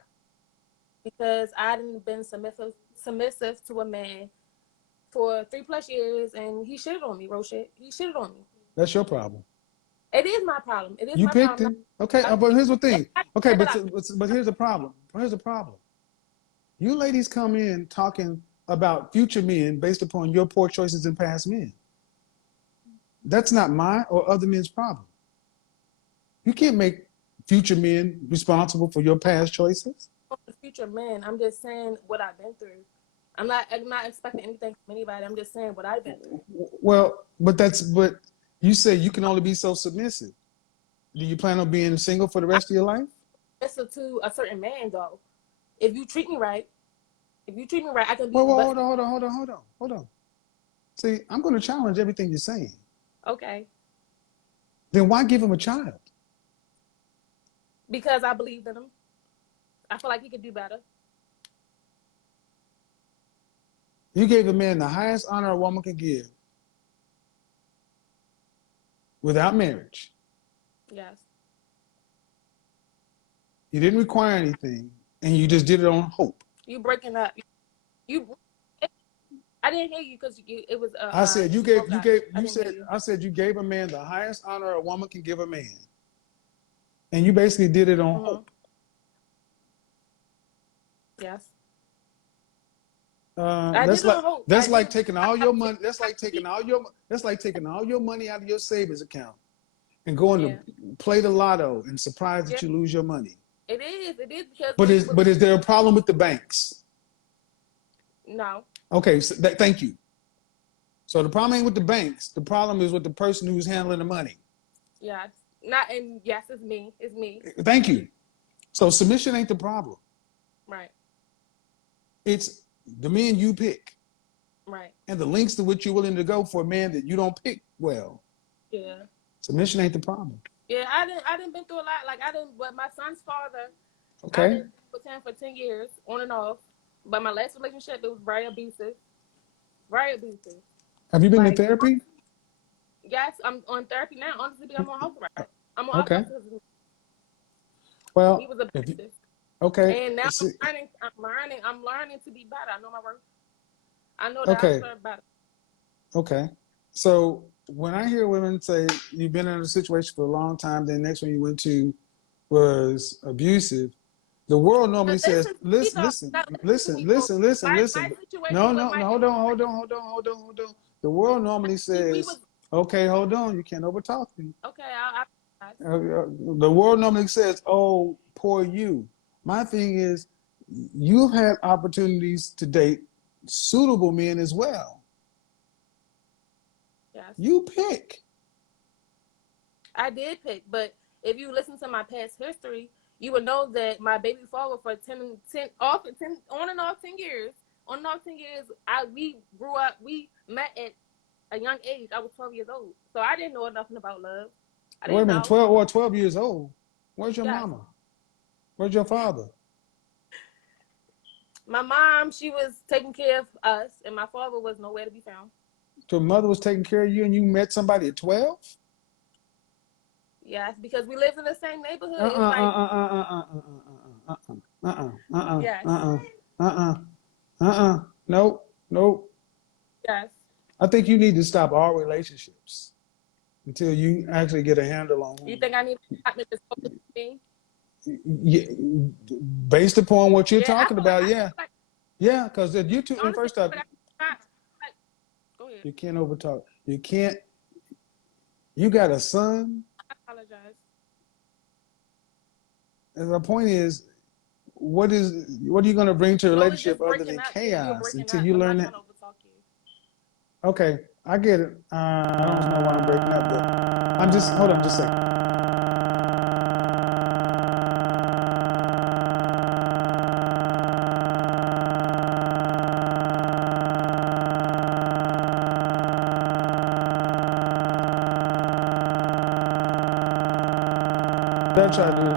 Because I didn't been submissive to a man for 3+ years, and he shitted on me, bro. He shitted on me. That's your problem. It is my problem. It is You my picked problem. him. Okay, but here's the thing. Okay, but here's the problem. Here's the problem. You ladies come in talking about future men based upon your poor choices in past men. That's not my or other men's problem. You can't make future men responsible for your past choices. Future men, I'm just saying what I've been through. I'm not expecting anything from anybody. I'm just saying what I've been through. Well, but you say you can only be so submissive. Do you plan on being single for the rest of your life? Listen to a certain man though. If you treat me right, I can be. Well, hold on. See, I'm going to challenge everything you're saying. Okay. Then why give him a child? Because I believe in him. I feel like he could do better. You gave a man the highest honor a woman can give without marriage. Yes. You didn't require anything, and you just did it on hope. You breaking up. I didn't hear you because it was. I said you gave a man the highest honor a woman can give a man, and you basically did it on hope. Yes. That's like taking all your money. That's like taking all your money out of your savings account and going to play the lotto and surprised that you lose your money. It is because. But is there a problem with the banks? No. Okay, so thank you. So the problem ain't with the banks. The problem is with the person who's handling the money. Yes. It's me. It's me. Thank you. So submission ain't the problem. Right. It's the men you pick. Right. And the lengths to which you're willing to go for a man that you don't pick well. Yeah. Submission ain't the problem. Yeah, I didn't been through a lot. But my son's father. Okay. I didn't with him for 10 years, on and off. But my last relationship, it was very abusive. Very abusive. Have you been in therapy? Yes, I'm on therapy now. Honestly, I'm on house arrest. I'm on okay. Well, he was abusive. Okay. And now I'm learning to be better. I know my worth. I know that I deserve better. Okay. So when I hear women say you've been in a situation for a long time, then the next one you went to was abusive, the world normally says, listen. No, hold on. The world normally says, okay, hold on, you can't overtalk me. Okay, the world normally says, oh, poor you. My thing is, you've had opportunities to date suitable men as well. Yes. You pick. I did pick, but if you listen to my past history, you would know that my baby father for 10 on and off 10 years. We grew up. We met at a young age. I was 12 years old, so I didn't know nothing about love. I Wait a didn't minute, know. 12 years old. Where's your Yes, mama? Where's your father? my mom, she was taking care of us, and my father was nowhere to be found. Your mother was taking care of you and you met somebody at 12? Yes, because we lived in the same neighborhood. Uh-uh, It's like, yes, Nope, nope. yes. I think you need to stop all relationships until you actually get a handle on You one. think I need a partner to focus on me? Yeah, based upon what you're Yeah, I talking feel like about, I yeah. feel like Yeah, because if you two, and honestly, first off, but I like. Go ahead. you can't overtalk. You can't, you got a son. I apologize. And the point is, what are you going to bring to a No, it's relationship just other breaking than up. You're chaos breaking until up. you I'm learn not that? trying to overtalk you. Okay, I get it. I don't know why I'm breaking up, but I'm just, hold on just a second.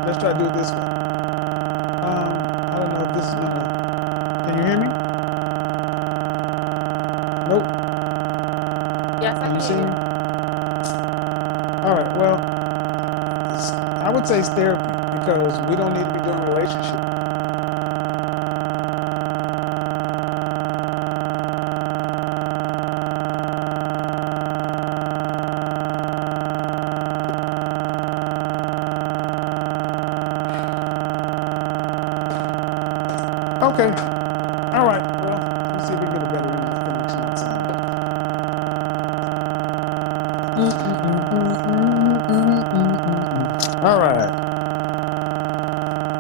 Let's try to do it this way. I don't know if this is gonna, can you hear me? Nope. Yes, I Can you can see hear me? you. All right, well, I would say it's therapy because we don't need to be doing relationship. Okay. All right. Well, let's see if we can get a better internet connection outside. All right.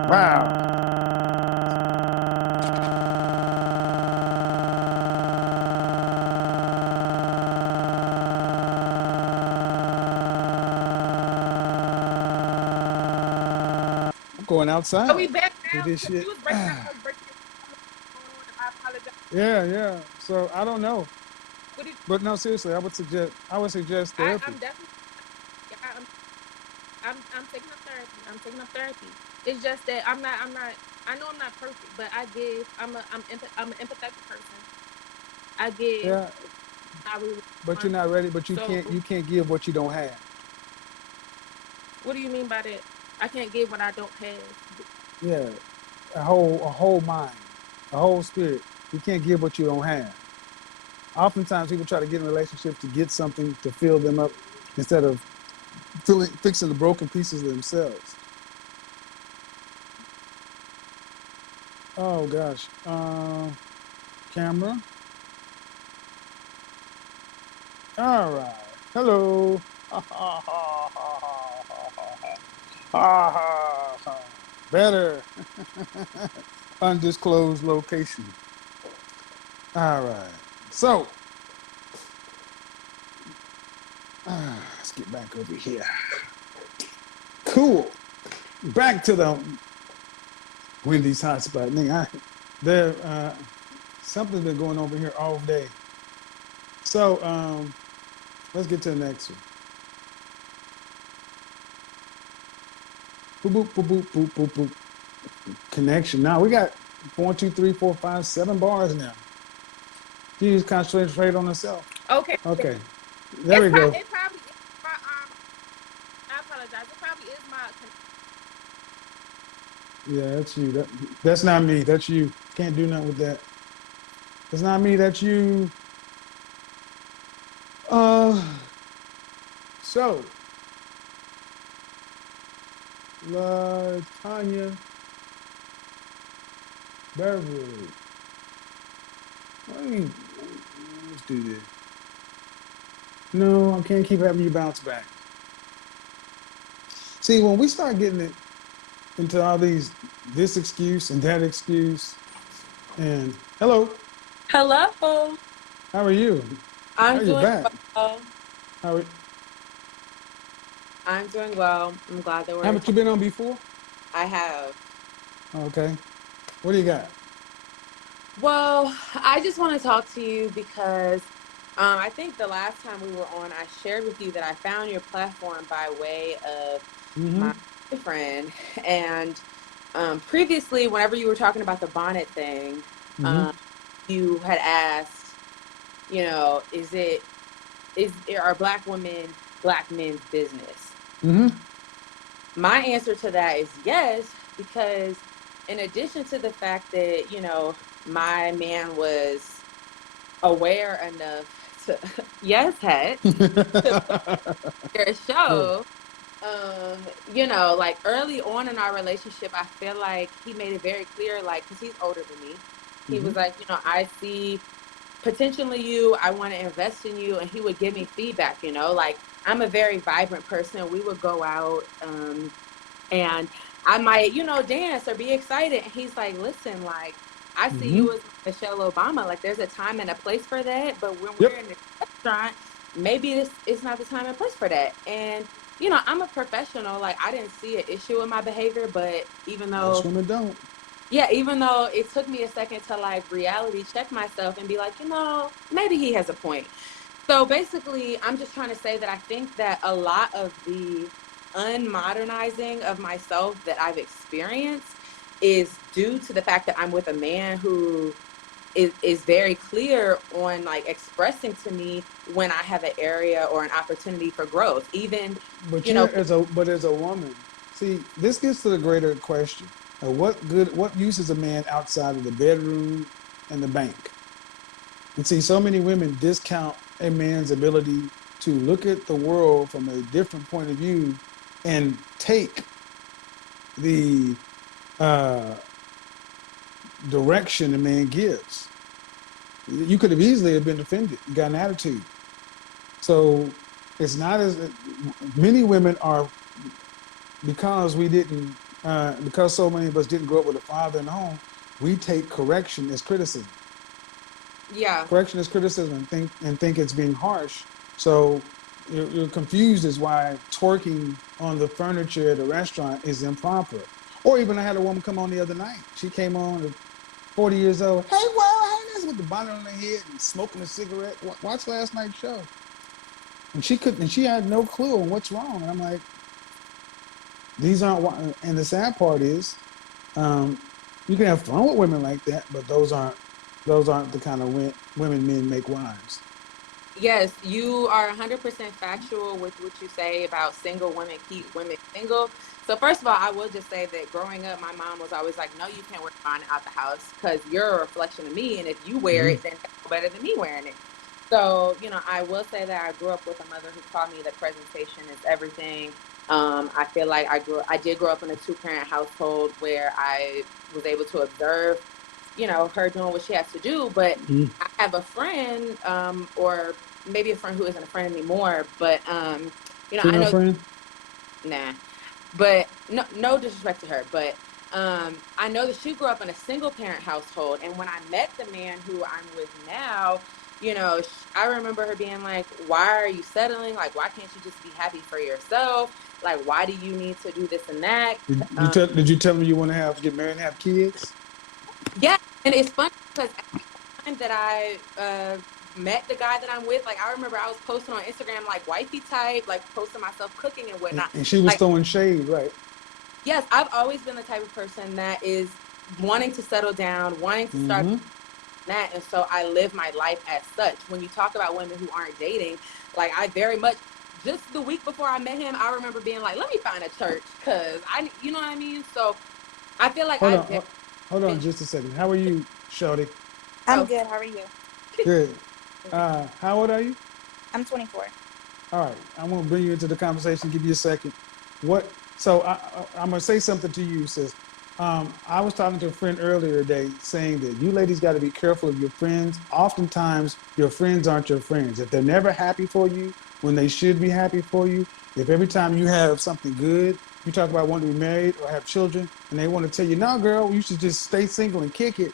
Wow. I'm going Are outside we back to now? this Because shit. you was breaking up. I was breaking up. And I apologize. Yeah, yeah. So I don't know, What did but no, seriously, I would suggest therapy. I'm definitely. Yeah, I'm taking up therapy. I'm taking up therapy. It's just that I'm not. I know I'm not perfect, but I give. I'm an empathetic person. I give. Yeah, I really but you're want. not ready. But So you can't give what you don't have. what do you mean by that? I can't give what I don't have. Yeah, a whole mind, a whole spirit. You can't give what you don't have. Oftentimes, people try to get in relationships to get something to fill them up instead of fixing the broken pieces of themselves. Oh gosh, camera. All right. Hello. Better. Undisclosed location. All right. So, let's get back over here. Cool. Back to the Wendy's hotspot. There, something's been going over here all day. So, let's get to the next one. Boop, boop, boop, boop, boop, boop, boop. Connection. Now we got 1, 2, 3, 4, 5, 7 bars now. You just concentrate on herself. Okay. Okay. There we go. It probably is my I apologize. It probably is my Yeah, that's you. That's not me. That's you. Can't do nothing with that. That's not me. That's you. Uh, so, Tanya Beverly. Let's do this. No, I can't keep having you bounce back. See, when we start getting it into all this excuse and that excuse, and hello, Hello. how are you? Oh, I'm you're doing back. well. How I'm doing well. I'm glad that we're haven't you talking. been on before? I have. Okay. What do you got? Well, I just want to talk to you because I think the last time we were on, I shared with you that I found your platform by way of Mm-hmm. my boyfriend. And previously, whenever you were talking about the bonnet thing, Mm-hmm. um, you had asked, are black women black men's business? Mm-hmm. My answer to that is yes, because in addition to the fact that, my man was aware enough to, yes, hat, to their Good. show, like early on in our relationship, I feel like he made it very clear, like, because he's older than me. He Mm-hmm. was like, I see potentially you, I want to invest in you. And he would give me feedback, like I'm a very vibrant person. We would go out, and I might, dance or be excited. And he's like, listen, like, I see Mm-hmm. you as Michelle Obama. Like, there's a time and a place for that. But when Yep. we're in the restaurant, maybe this is not the time and place for that. And, I'm a professional. Like, I didn't see an issue in my behavior. But Most women don't. even though it took me a second to like reality check myself and be like, maybe he has a point. So basically, I'm just trying to say that I think that a lot of the unmodernizing of myself that I've experienced is due to the fact that I'm with a man who is very clear on like expressing to me when I have an area or an opportunity for growth. Even, But you know, as a woman, see, this gets to the greater question of what use is a man outside of the bedroom and the bank? And see, so many women discount a man's ability to look at the world from a different point of view and take the uh, direction a man gives. You could have easily have been offended. You got an attitude. So it's not as many women are, because we didn't because so many of us didn't grow up with a father in the home. We take correction as criticism. yeah. Correction is criticism, and think it's being harsh. So you're confused as why twerking on the furniture at a restaurant is improper. Or even I had a woman come on the other night. She came on at 40 years old. Hey, well, hey, this with the bonnet on her head and smoking a cigarette. Watch last night's show, and she had no clue on what's wrong. And I'm like, these aren't. And the sad part is, um, you can have fun with women like that, but those aren't the kind of women men make wives. Yes, you are 100% factual with what you say about single women keep women single. So first of all, I will just say that growing up, my mom was always like, "No, you can't wear mine out the house because you're a reflection of me, and if you wear Mm-hmm. it, then that's no better than me wearing it." So, I will say that I grew up with a mother who taught me that presentation is everything. I feel like I did grow up in a two-parent household where I was able to observe, her doing what she has to do, but Mm-hmm. I have a friend, or maybe a friend who isn't a friend anymore, but I Female know, friend. nah, but no disrespect to her, but I know that she grew up in a single parent household, and when I met the man who I'm with now, I remember her being like, "Why are you settling? Like, why can't you just be happy for yourself? Like, why do you need to do this and that?" Did you tell them you want to have get married and have kids? Yeah, and it's funny because time that I met the guy that I'm with, like I remember I was posting on Instagram like wifey type, like posting myself cooking and whatnot. And she was Like, throwing shade, right? yes, I've always been the type of person that is wanting to settle down, wanting to start Mm-hmm. that, and so I live my life as such. When you talk about women who aren't dating, like I very much just the week before I met him, I remember being like, let me find a church because you know what I mean? So I feel like Hold I've on, very hold on, been just a second. How are you, Shorty? I'm so good. How are you? Good. How old are you? I'm 24. All right, I'm gonna bring you into the conversation. Give you a second. What? So I'm gonna say something to you, sis. I was talking to a friend earlier today, saying that you ladies got to be careful of your friends. Oftentimes, your friends aren't your friends. If they're never happy for you when they should be happy for you, if every time you have something good, you talk about wanting to be married or have children, and they want to tell you, "No, girl, you should just stay single and kick it."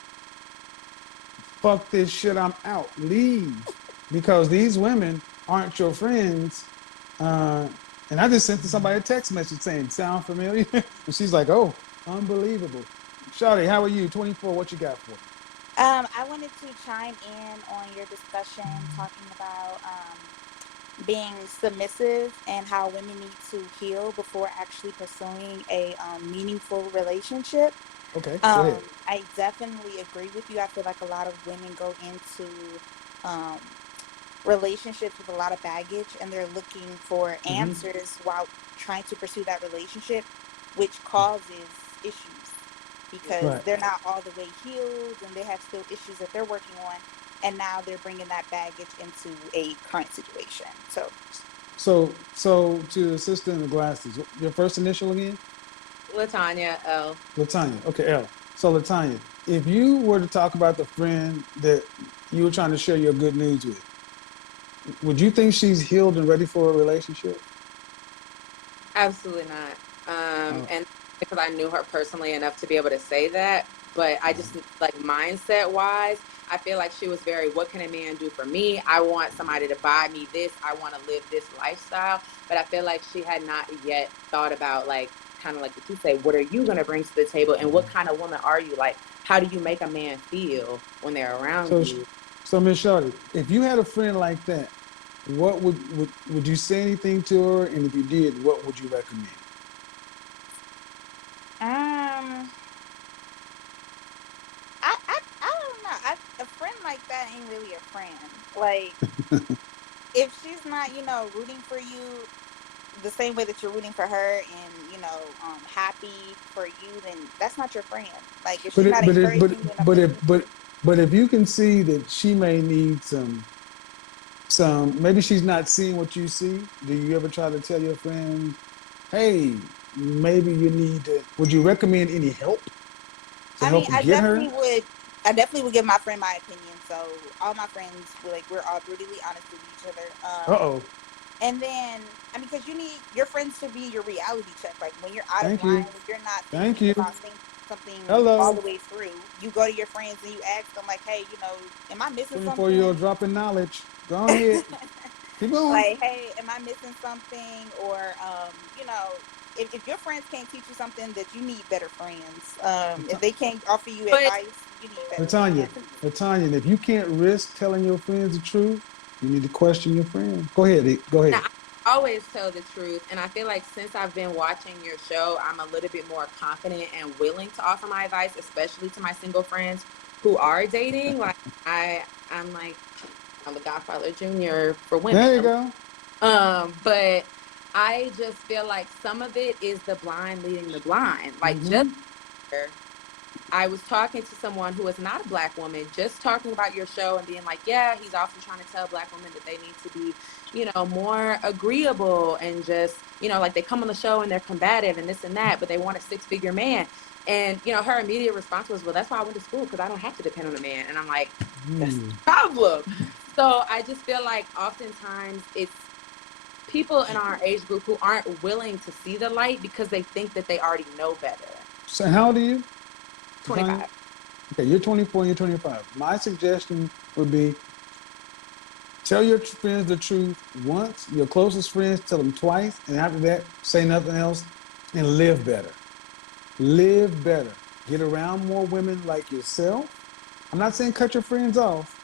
Fuck this shit, I'm out. Leave. Because these women aren't your friends. Uh, and I just sent to somebody a text message saying, sound familiar? And she's like, oh, unbelievable. Shawty, how are you? 24, what you got for me? I wanted to chime in on your discussion talking about being submissive and how women need to heal before actually pursuing a meaningful relationship. Okay, go ahead. I definitely agree with you. I feel like a lot of women go into um, relationships with a lot of baggage and they're looking for Hmm. answers while trying to pursue that relationship, which causes issues because Right. they're not all the way healed and they have still issues that they're working on. And now they're bringing that baggage into a current situation. So, So to the sister in the glasses, your first initial again? Latanya L. Latanya. Okay, L. So Latanya, if you were to talk about the friend that you were trying to share your good news with, would you think she's healed and ready for a relationship? Absolutely not. Uh, And because I knew her personally enough to be able to say that, but I just like mindset wise, I feel like she was very, what can a man do for me? I want somebody to buy me this. I want to live this lifestyle. But I feel like she had not yet thought about like kind of like what you say, what are you going to bring to the table and what kind of woman are you? Like, how do you make a man feel when they're around so, you? so Miss Shorty, if you had a friend like that, what would you say anything to her? And if you did, what would you recommend? um, I don't know. A friend like that ain't really a friend. Like, if she's not, rooting for you the same way that you're rooting for her and happy for you, then that's not your friend. Like, if But she's it, not but it, but encouraging you and but if uplifting but you. but if you can see that she may need some maybe she's not seeing what you see. Do you ever try to tell your friend, hey, maybe you need to? Would you recommend any help to I mean, help get her? I definitely would give my friend my opinion. So all my friends, we're all brutally honest with each other. Uh oh. And then, I mean, because you need your friends to be your reality check. Like, when you're out of Thank you. line, when you're not Thank thinking you. about saying something all Hello. the way through, you go to your friends and you ask them, like, hey, am I missing 24-year something? old dropping knowledge. Go ahead. Keep going. Like, hey, am I missing something? Or, if your friends can't teach you something, that you need better friends. If they can't offer you But advice, you need better Latanya, friends. Latanya, and if you can't risk telling your friends the truth, you need to question your friend. Go ahead. Go now, ahead. I always tell the truth, and I feel like since I've been watching your show, I'm a little bit more confident and willing to offer my advice, especially to my single friends who are dating. Like I'm like I'm the Godfather Junior for There women. you go. But I just feel like some of it is the blind leading the blind. Like just Mm-hmm. I was talking to someone who is not a black woman, just talking about your show and being like, yeah, he's often trying to tell black women that they need to be, more agreeable and just, like they come on the show and they're combative and this and that, but they want a six-figure man. And, her immediate response was, well, that's why I went to school because I don't have to depend on a man. And I'm like, that's the Mm. problem. So I just feel like oftentimes it's people in our age group who aren't willing to see the light because they think that they already know better. So how old are you, Tanya? 25. Okay, you're 24, you're 25. My suggestion would be tell your friends the truth once, your closest friends tell them twice, and after that, say nothing else and live better. Live better. Get around more women like yourself. I'm not saying cut your friends off,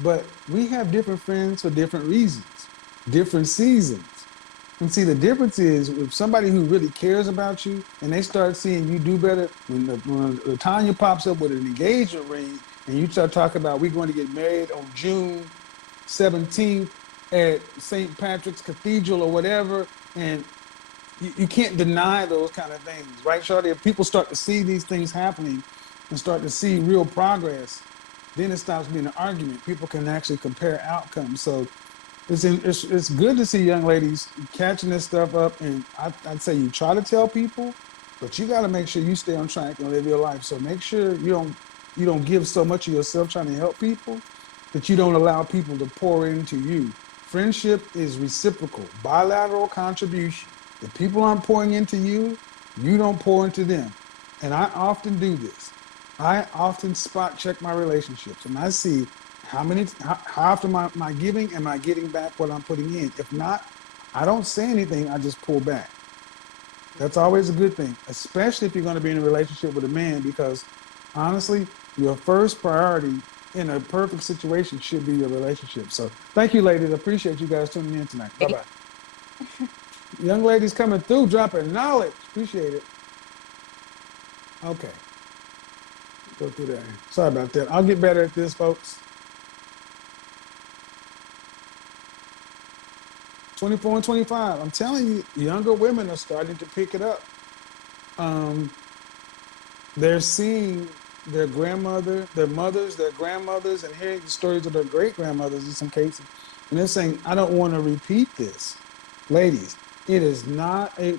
but we have different friends for different reasons, different seasons. And see, the difference is if somebody who really cares about you and they start seeing you do better, when Tanya pops up with an engagement ring and you start talking about we're going to get married on June 17th at St. Patrick's Cathedral or whatever, and you can't deny those kind of things, right, Shorty? If people start to see these things happening and start to see real progress, then it stops being an argument. People can actually compare outcomes. So it's good to see young ladies catching this stuff up, and I'd say you try to tell people, but you got to make sure you stay on track and live your life. So make sure you don't give so much of yourself trying to help people that you don't allow people to pour into you. Friendship is reciprocal, bilateral contribution. If people aren't pouring into you, you don't pour into them. And I often do this. I often spot check my relationships, and I see how often am I giving? Am I getting back what I'm putting in? If not, I don't say anything. I just pull back. That's always a good thing, especially if you're going to be in a relationship with a man, because honestly, Your first priority in a perfect situation should be your relationship. So thank you, ladies. I appreciate you guys tuning in tonight. Bye bye. Young ladies coming through, dropping knowledge. Appreciate it. Okay, go through there. Sorry about that. I'll get better at this, folks. 24 and 25. I'm telling you, younger women are starting to pick it up. Um, they're seeing their grandmother, their mothers, their grandmothers, and hearing the stories of their great grandmothers in some cases. And they're saying, I don't want to repeat this. Ladies, it is not a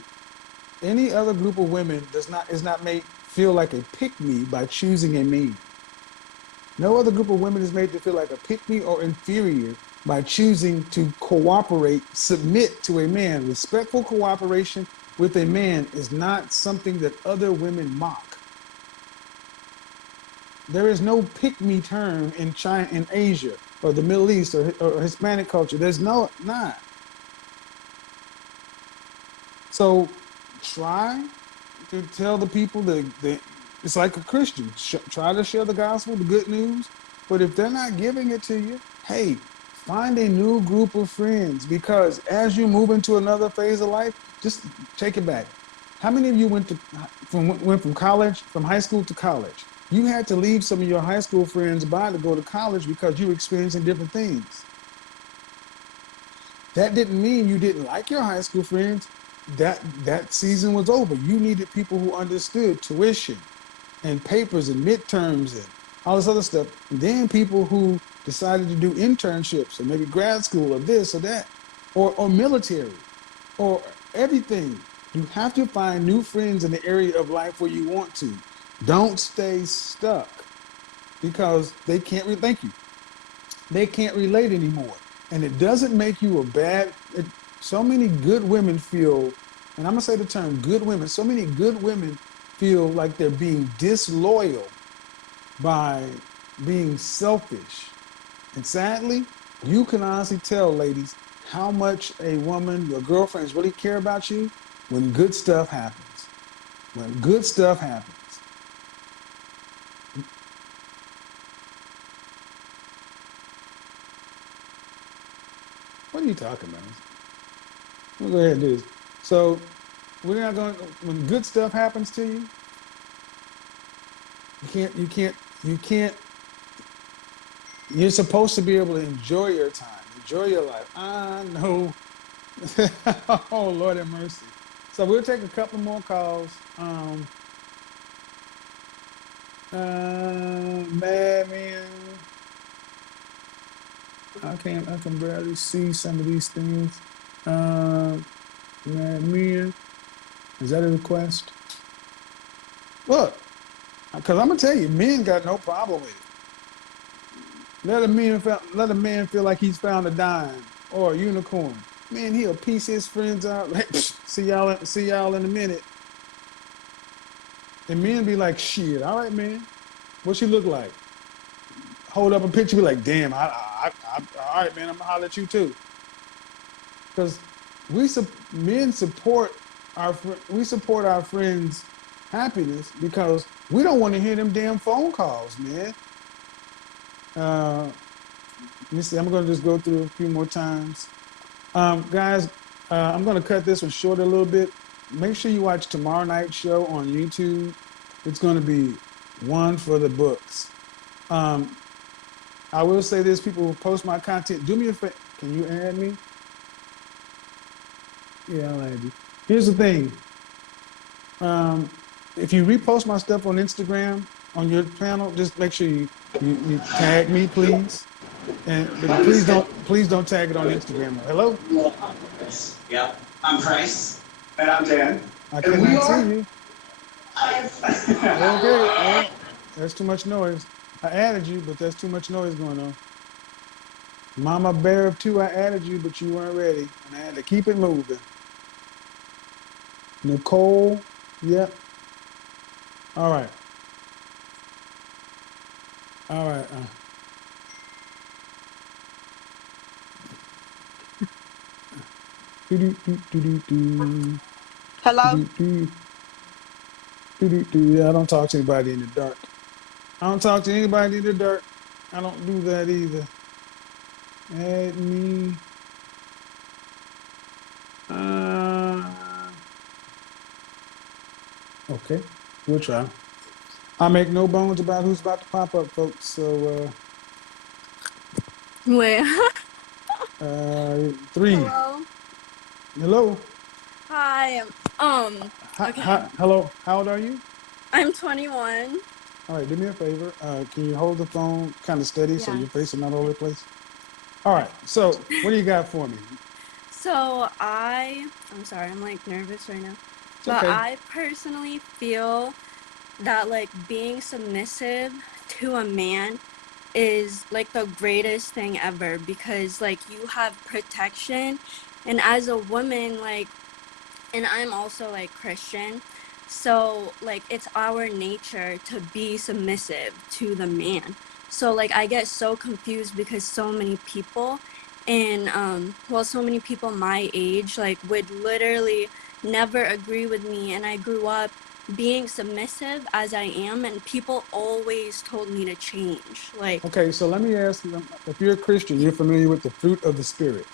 any other group of women does not is not made feel like a pick me by choosing a man. No other group of women is made to feel like a pick me or inferior by choosing to cooperate, submit to a man. Respectful cooperation with a man is not something that other women mock. There is no pick me term in China, in Asia, or the Middle East, or Hispanic culture. There's not. So try to tell the people that it's like a Christian. Try to share the gospel, the good news. But if they're not giving it to you, hey, find a new group of friends, because as you move into another phase of life, just take it back. How many of you went from college, from high school to college? You had to leave some of your high school friends by to go to college because you were experiencing different things. That didn't mean you didn't like your high school friends. That season was over. You needed people who understood tuition and papers and midterms and all this other stuff. And then people who decided to do internships or maybe grad school or this or that, or military or everything. You have to find new friends in the area of life where you want to. Don't stay stuck because they can't thank you. They can't relate anymore. And it doesn't make you a so many good women feel, and I'm gonna say the term good women, so many good women feel like they're being disloyal by being selfish. And sadly, you can honestly tell, ladies, how much a woman, your girlfriends really care about you when good stuff happens. When good stuff happens. What are you talking about? We'll go ahead and do this. So we're not going when good stuff happens to you, you can't you're supposed to be able to enjoy your time, enjoy your life. I know. Oh, Lord have mercy. So we'll take a couple more calls. Man, I can barely see some of these things. Man, is that a request? Look, because I'm gonna tell you, men got no problem with it. Let a man feel like he's found a dime or a unicorn. Man, he'll piece his friends out. Like, see y'all in a minute. And men be like, shit, all right, man. What she look like? Hold up a picture, be like, damn, all right, man, I'm gonna holler at you too. Because men support we support our friends' happiness because we don't want to hear them damn phone calls, man. Uh, let me see. I'm gonna just go through a few more times. Guys, I'm going to cut this one short a little bit. Make sure you watch tomorrow night's show on YouTube. It's going to be one for the books. Um, I will say this: people who post my content, do me a favor. Can you add me? Yeah, I'll add you. Here's the thing: um, if you repost my stuff on Instagram on your channel, just make sure you tag me, please. But please don't tag it on Instagram. Hello? Yeah, I'm Price. And I'm Dan. I And we cannot see are. you. Okay, well, that's too much noise. I added you, but there's too much noise going on. Mama Bear of Two, I added you, but you weren't ready, and I had to keep it moving. Nicole, yep. All right, all right. Do do do do do do Hello? do do do do. Yeah, I don't talk to anybody in the dark. I don't talk to anybody in the dirt. I don't do that either. Add me. Uh, okay, we'll try. I make no bones about who's about to pop up, folks. So, Wait. three. Hello. Hello. Hi. Okay. Hello. How old are you? I'm 21. All right. Do me a favor. Can you hold the phone kind of steady so Yeah. your face is not all over the place? All Okay. right. So, what do you got for me? So I'm sorry, I'm like nervous right now. It's But okay. I personally feel that like being submissive to a man is like the greatest thing ever because like you have protection, and as a woman, like, and I'm also like Christian. So like it's our nature to be submissive to the man. So like I get so confused because so many people and so many people my age like would literally never agree with me, and I grew up being submissive as I am, and people always told me to change. Like, Okay. So, let me ask you if you're a Christian, you're familiar with the fruit of the Spirit.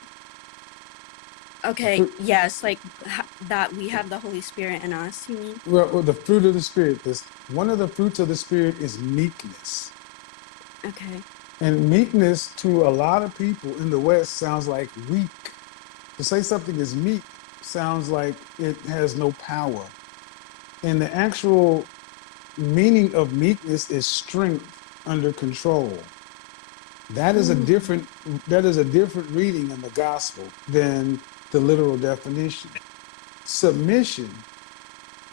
The okay, fruit, yes, like that we have the Holy Spirit in us, you mean? well, the fruit of the Spirit. This one of the fruits of the Spirit is meekness. Okay. And meekness to a lot of people in the West sounds like weak. To say something is meek sounds like it has no power. And the actual meaning of meekness is strength under control. That is a Mm. different that is a different reading in the gospel than the literal definition. Submission,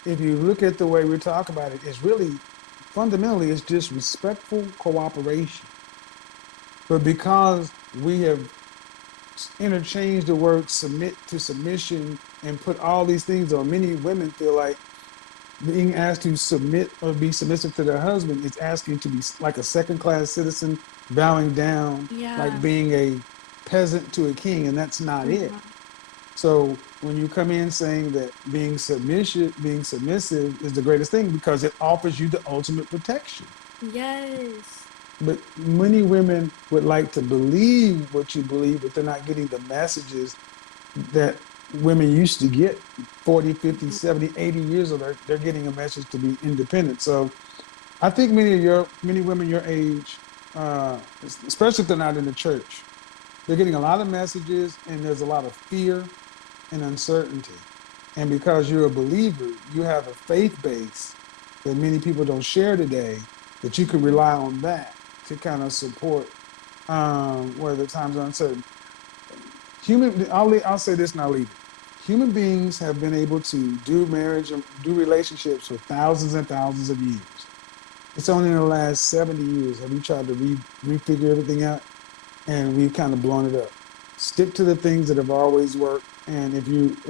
if you look at the way we talk about it, is really fundamentally it's just respectful cooperation. But because we have interchange the word submit to submission and put all these things on. Many women feel like being asked to submit or be submissive to their husband is asking to be like a second class citizen, bowing down, like Yeah. being a peasant to a king, and that's not it. Mhm. So when you come in saying that being submissive is the greatest thing because it offers you the ultimate protection. Yes. But many women would like to believe what you believe, but they're not getting the messages that women used to get 40, 50, 70, 80 years old. They're getting a message to be independent. So I think many women your age, especially if they're not in the church, they're getting a lot of messages and there's a lot of fear and uncertainty. And because you're a believer, you have a faith base that many people don't share today, that you can rely on that to kind of support where the times are uncertain. I'll say this and I'll leave it. Human beings have been able to do marriage and do relationships for thousands and thousands of years. It's only in the last 70 years have we tried to refigure everything out, and we've kind of blown it up. Stick to the things that have always worked, and if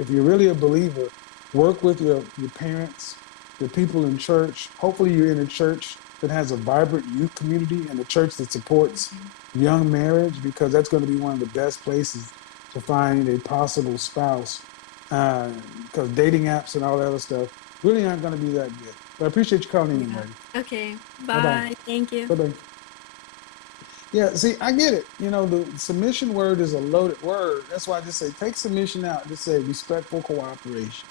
you're really a believer, work with your parents, the people in church. Hopefully, you're in a church that has a vibrant youth community and a church that supports young marriage, because that's going to be one of the best places to find a possible spouse. Because dating apps and all that other stuff really aren't going to be that good. But I appreciate you calling in Yeah. anyway. Okay. Bye bye. Bye. Thank you. Bye bye. Yeah, see, I get it. The submission word is a loaded word. That's why I just say take submission out. Just say respectful cooperation.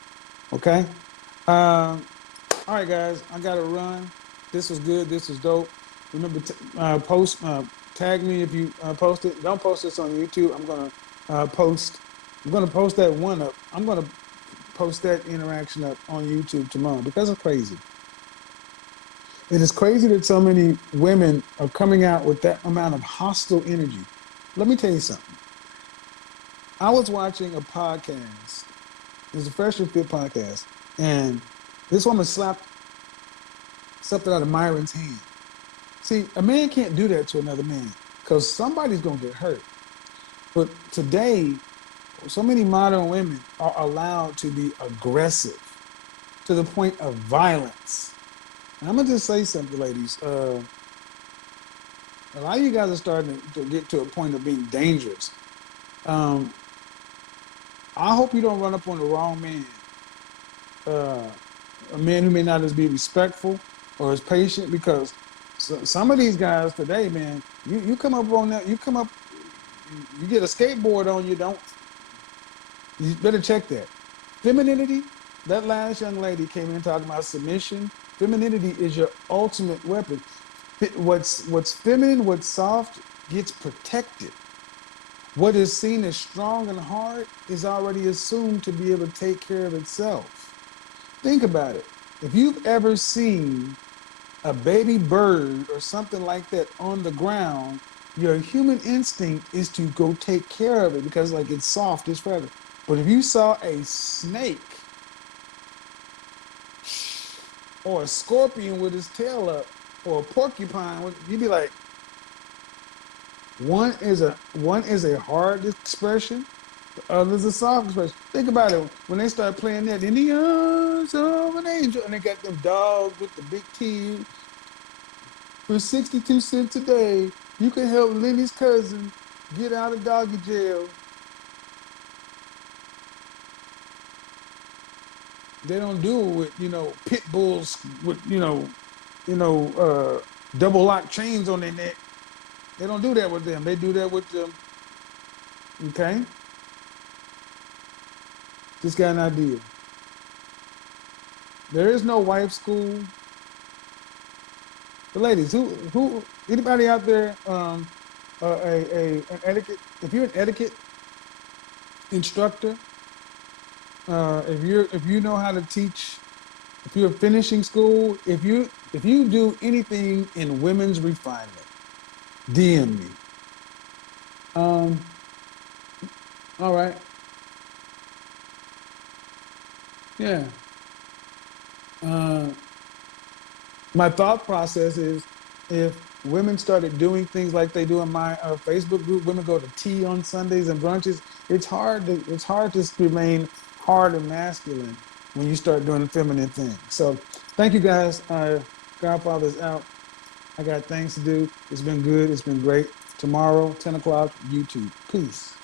Okay. Um, all right, guys, I gotta run. This was good. This was dope. Remember, tag me if you post it. Don't post this on YouTube. Post. I'm gonna post that one up. I'm gonna post that interaction up on YouTube tomorrow because it's crazy. It is crazy that so many women are coming out with that amount of hostile energy. Let me tell you something. I was watching a podcast. It was a Fresh and Fit podcast, and this woman slapped something out of Myron's hand. See, a man can't do that to another man because somebody's gonna get hurt. But today, so many modern women are allowed to be aggressive to the point of violence. And I'm gonna just say something, ladies. A lot of you guys are starting to get to a point of being dangerous. Um, I hope you don't run up on the wrong man, uh, a man who may not as be respectful or as patient, because So some of these guys today, man, you come up on that, you get a skateboard on you, don't you better check that. Femininity, that last young lady came in talking about submission. Femininity is your ultimate weapon. What's feminine, what's soft gets protected. What is seen as strong and hard is already assumed to be able to take care of itself. Think about it. If you've ever seen a baby bird or something like that on the ground, your human instinct is to go take care of it because like it's soft, it's fragile. But if you saw a snake or a scorpion with his tail up or a porcupine, you'd be like, one is a hard expression, the other's a soft expression. Think about it. When they start playing that in the arms of an angel, and they got them dogs with the big teeth for 62 cents a day, you can help Lenny's cousin get out of doggy jail. They don't do it with, pit bulls with, double lock chains on their neck. They don't do that with them. They do that with them. Okay? Just got an idea. There is no wife school. The ladies, anybody out there, an etiquette, if you're an etiquette instructor, if you know how to teach, if you're finishing school, if you do anything in women's refinement, DM me. Um, all right, yeah. Uh, my thought process is if women started doing things like they do in my Facebook group, women go to tea on Sundays and brunches. It's hard to remain hard and masculine when you start doing feminine things. So thank you guys. Godfather's out. I got things to do. It's been good. It's been great. Tomorrow, 10 o'clock, YouTube. Peace.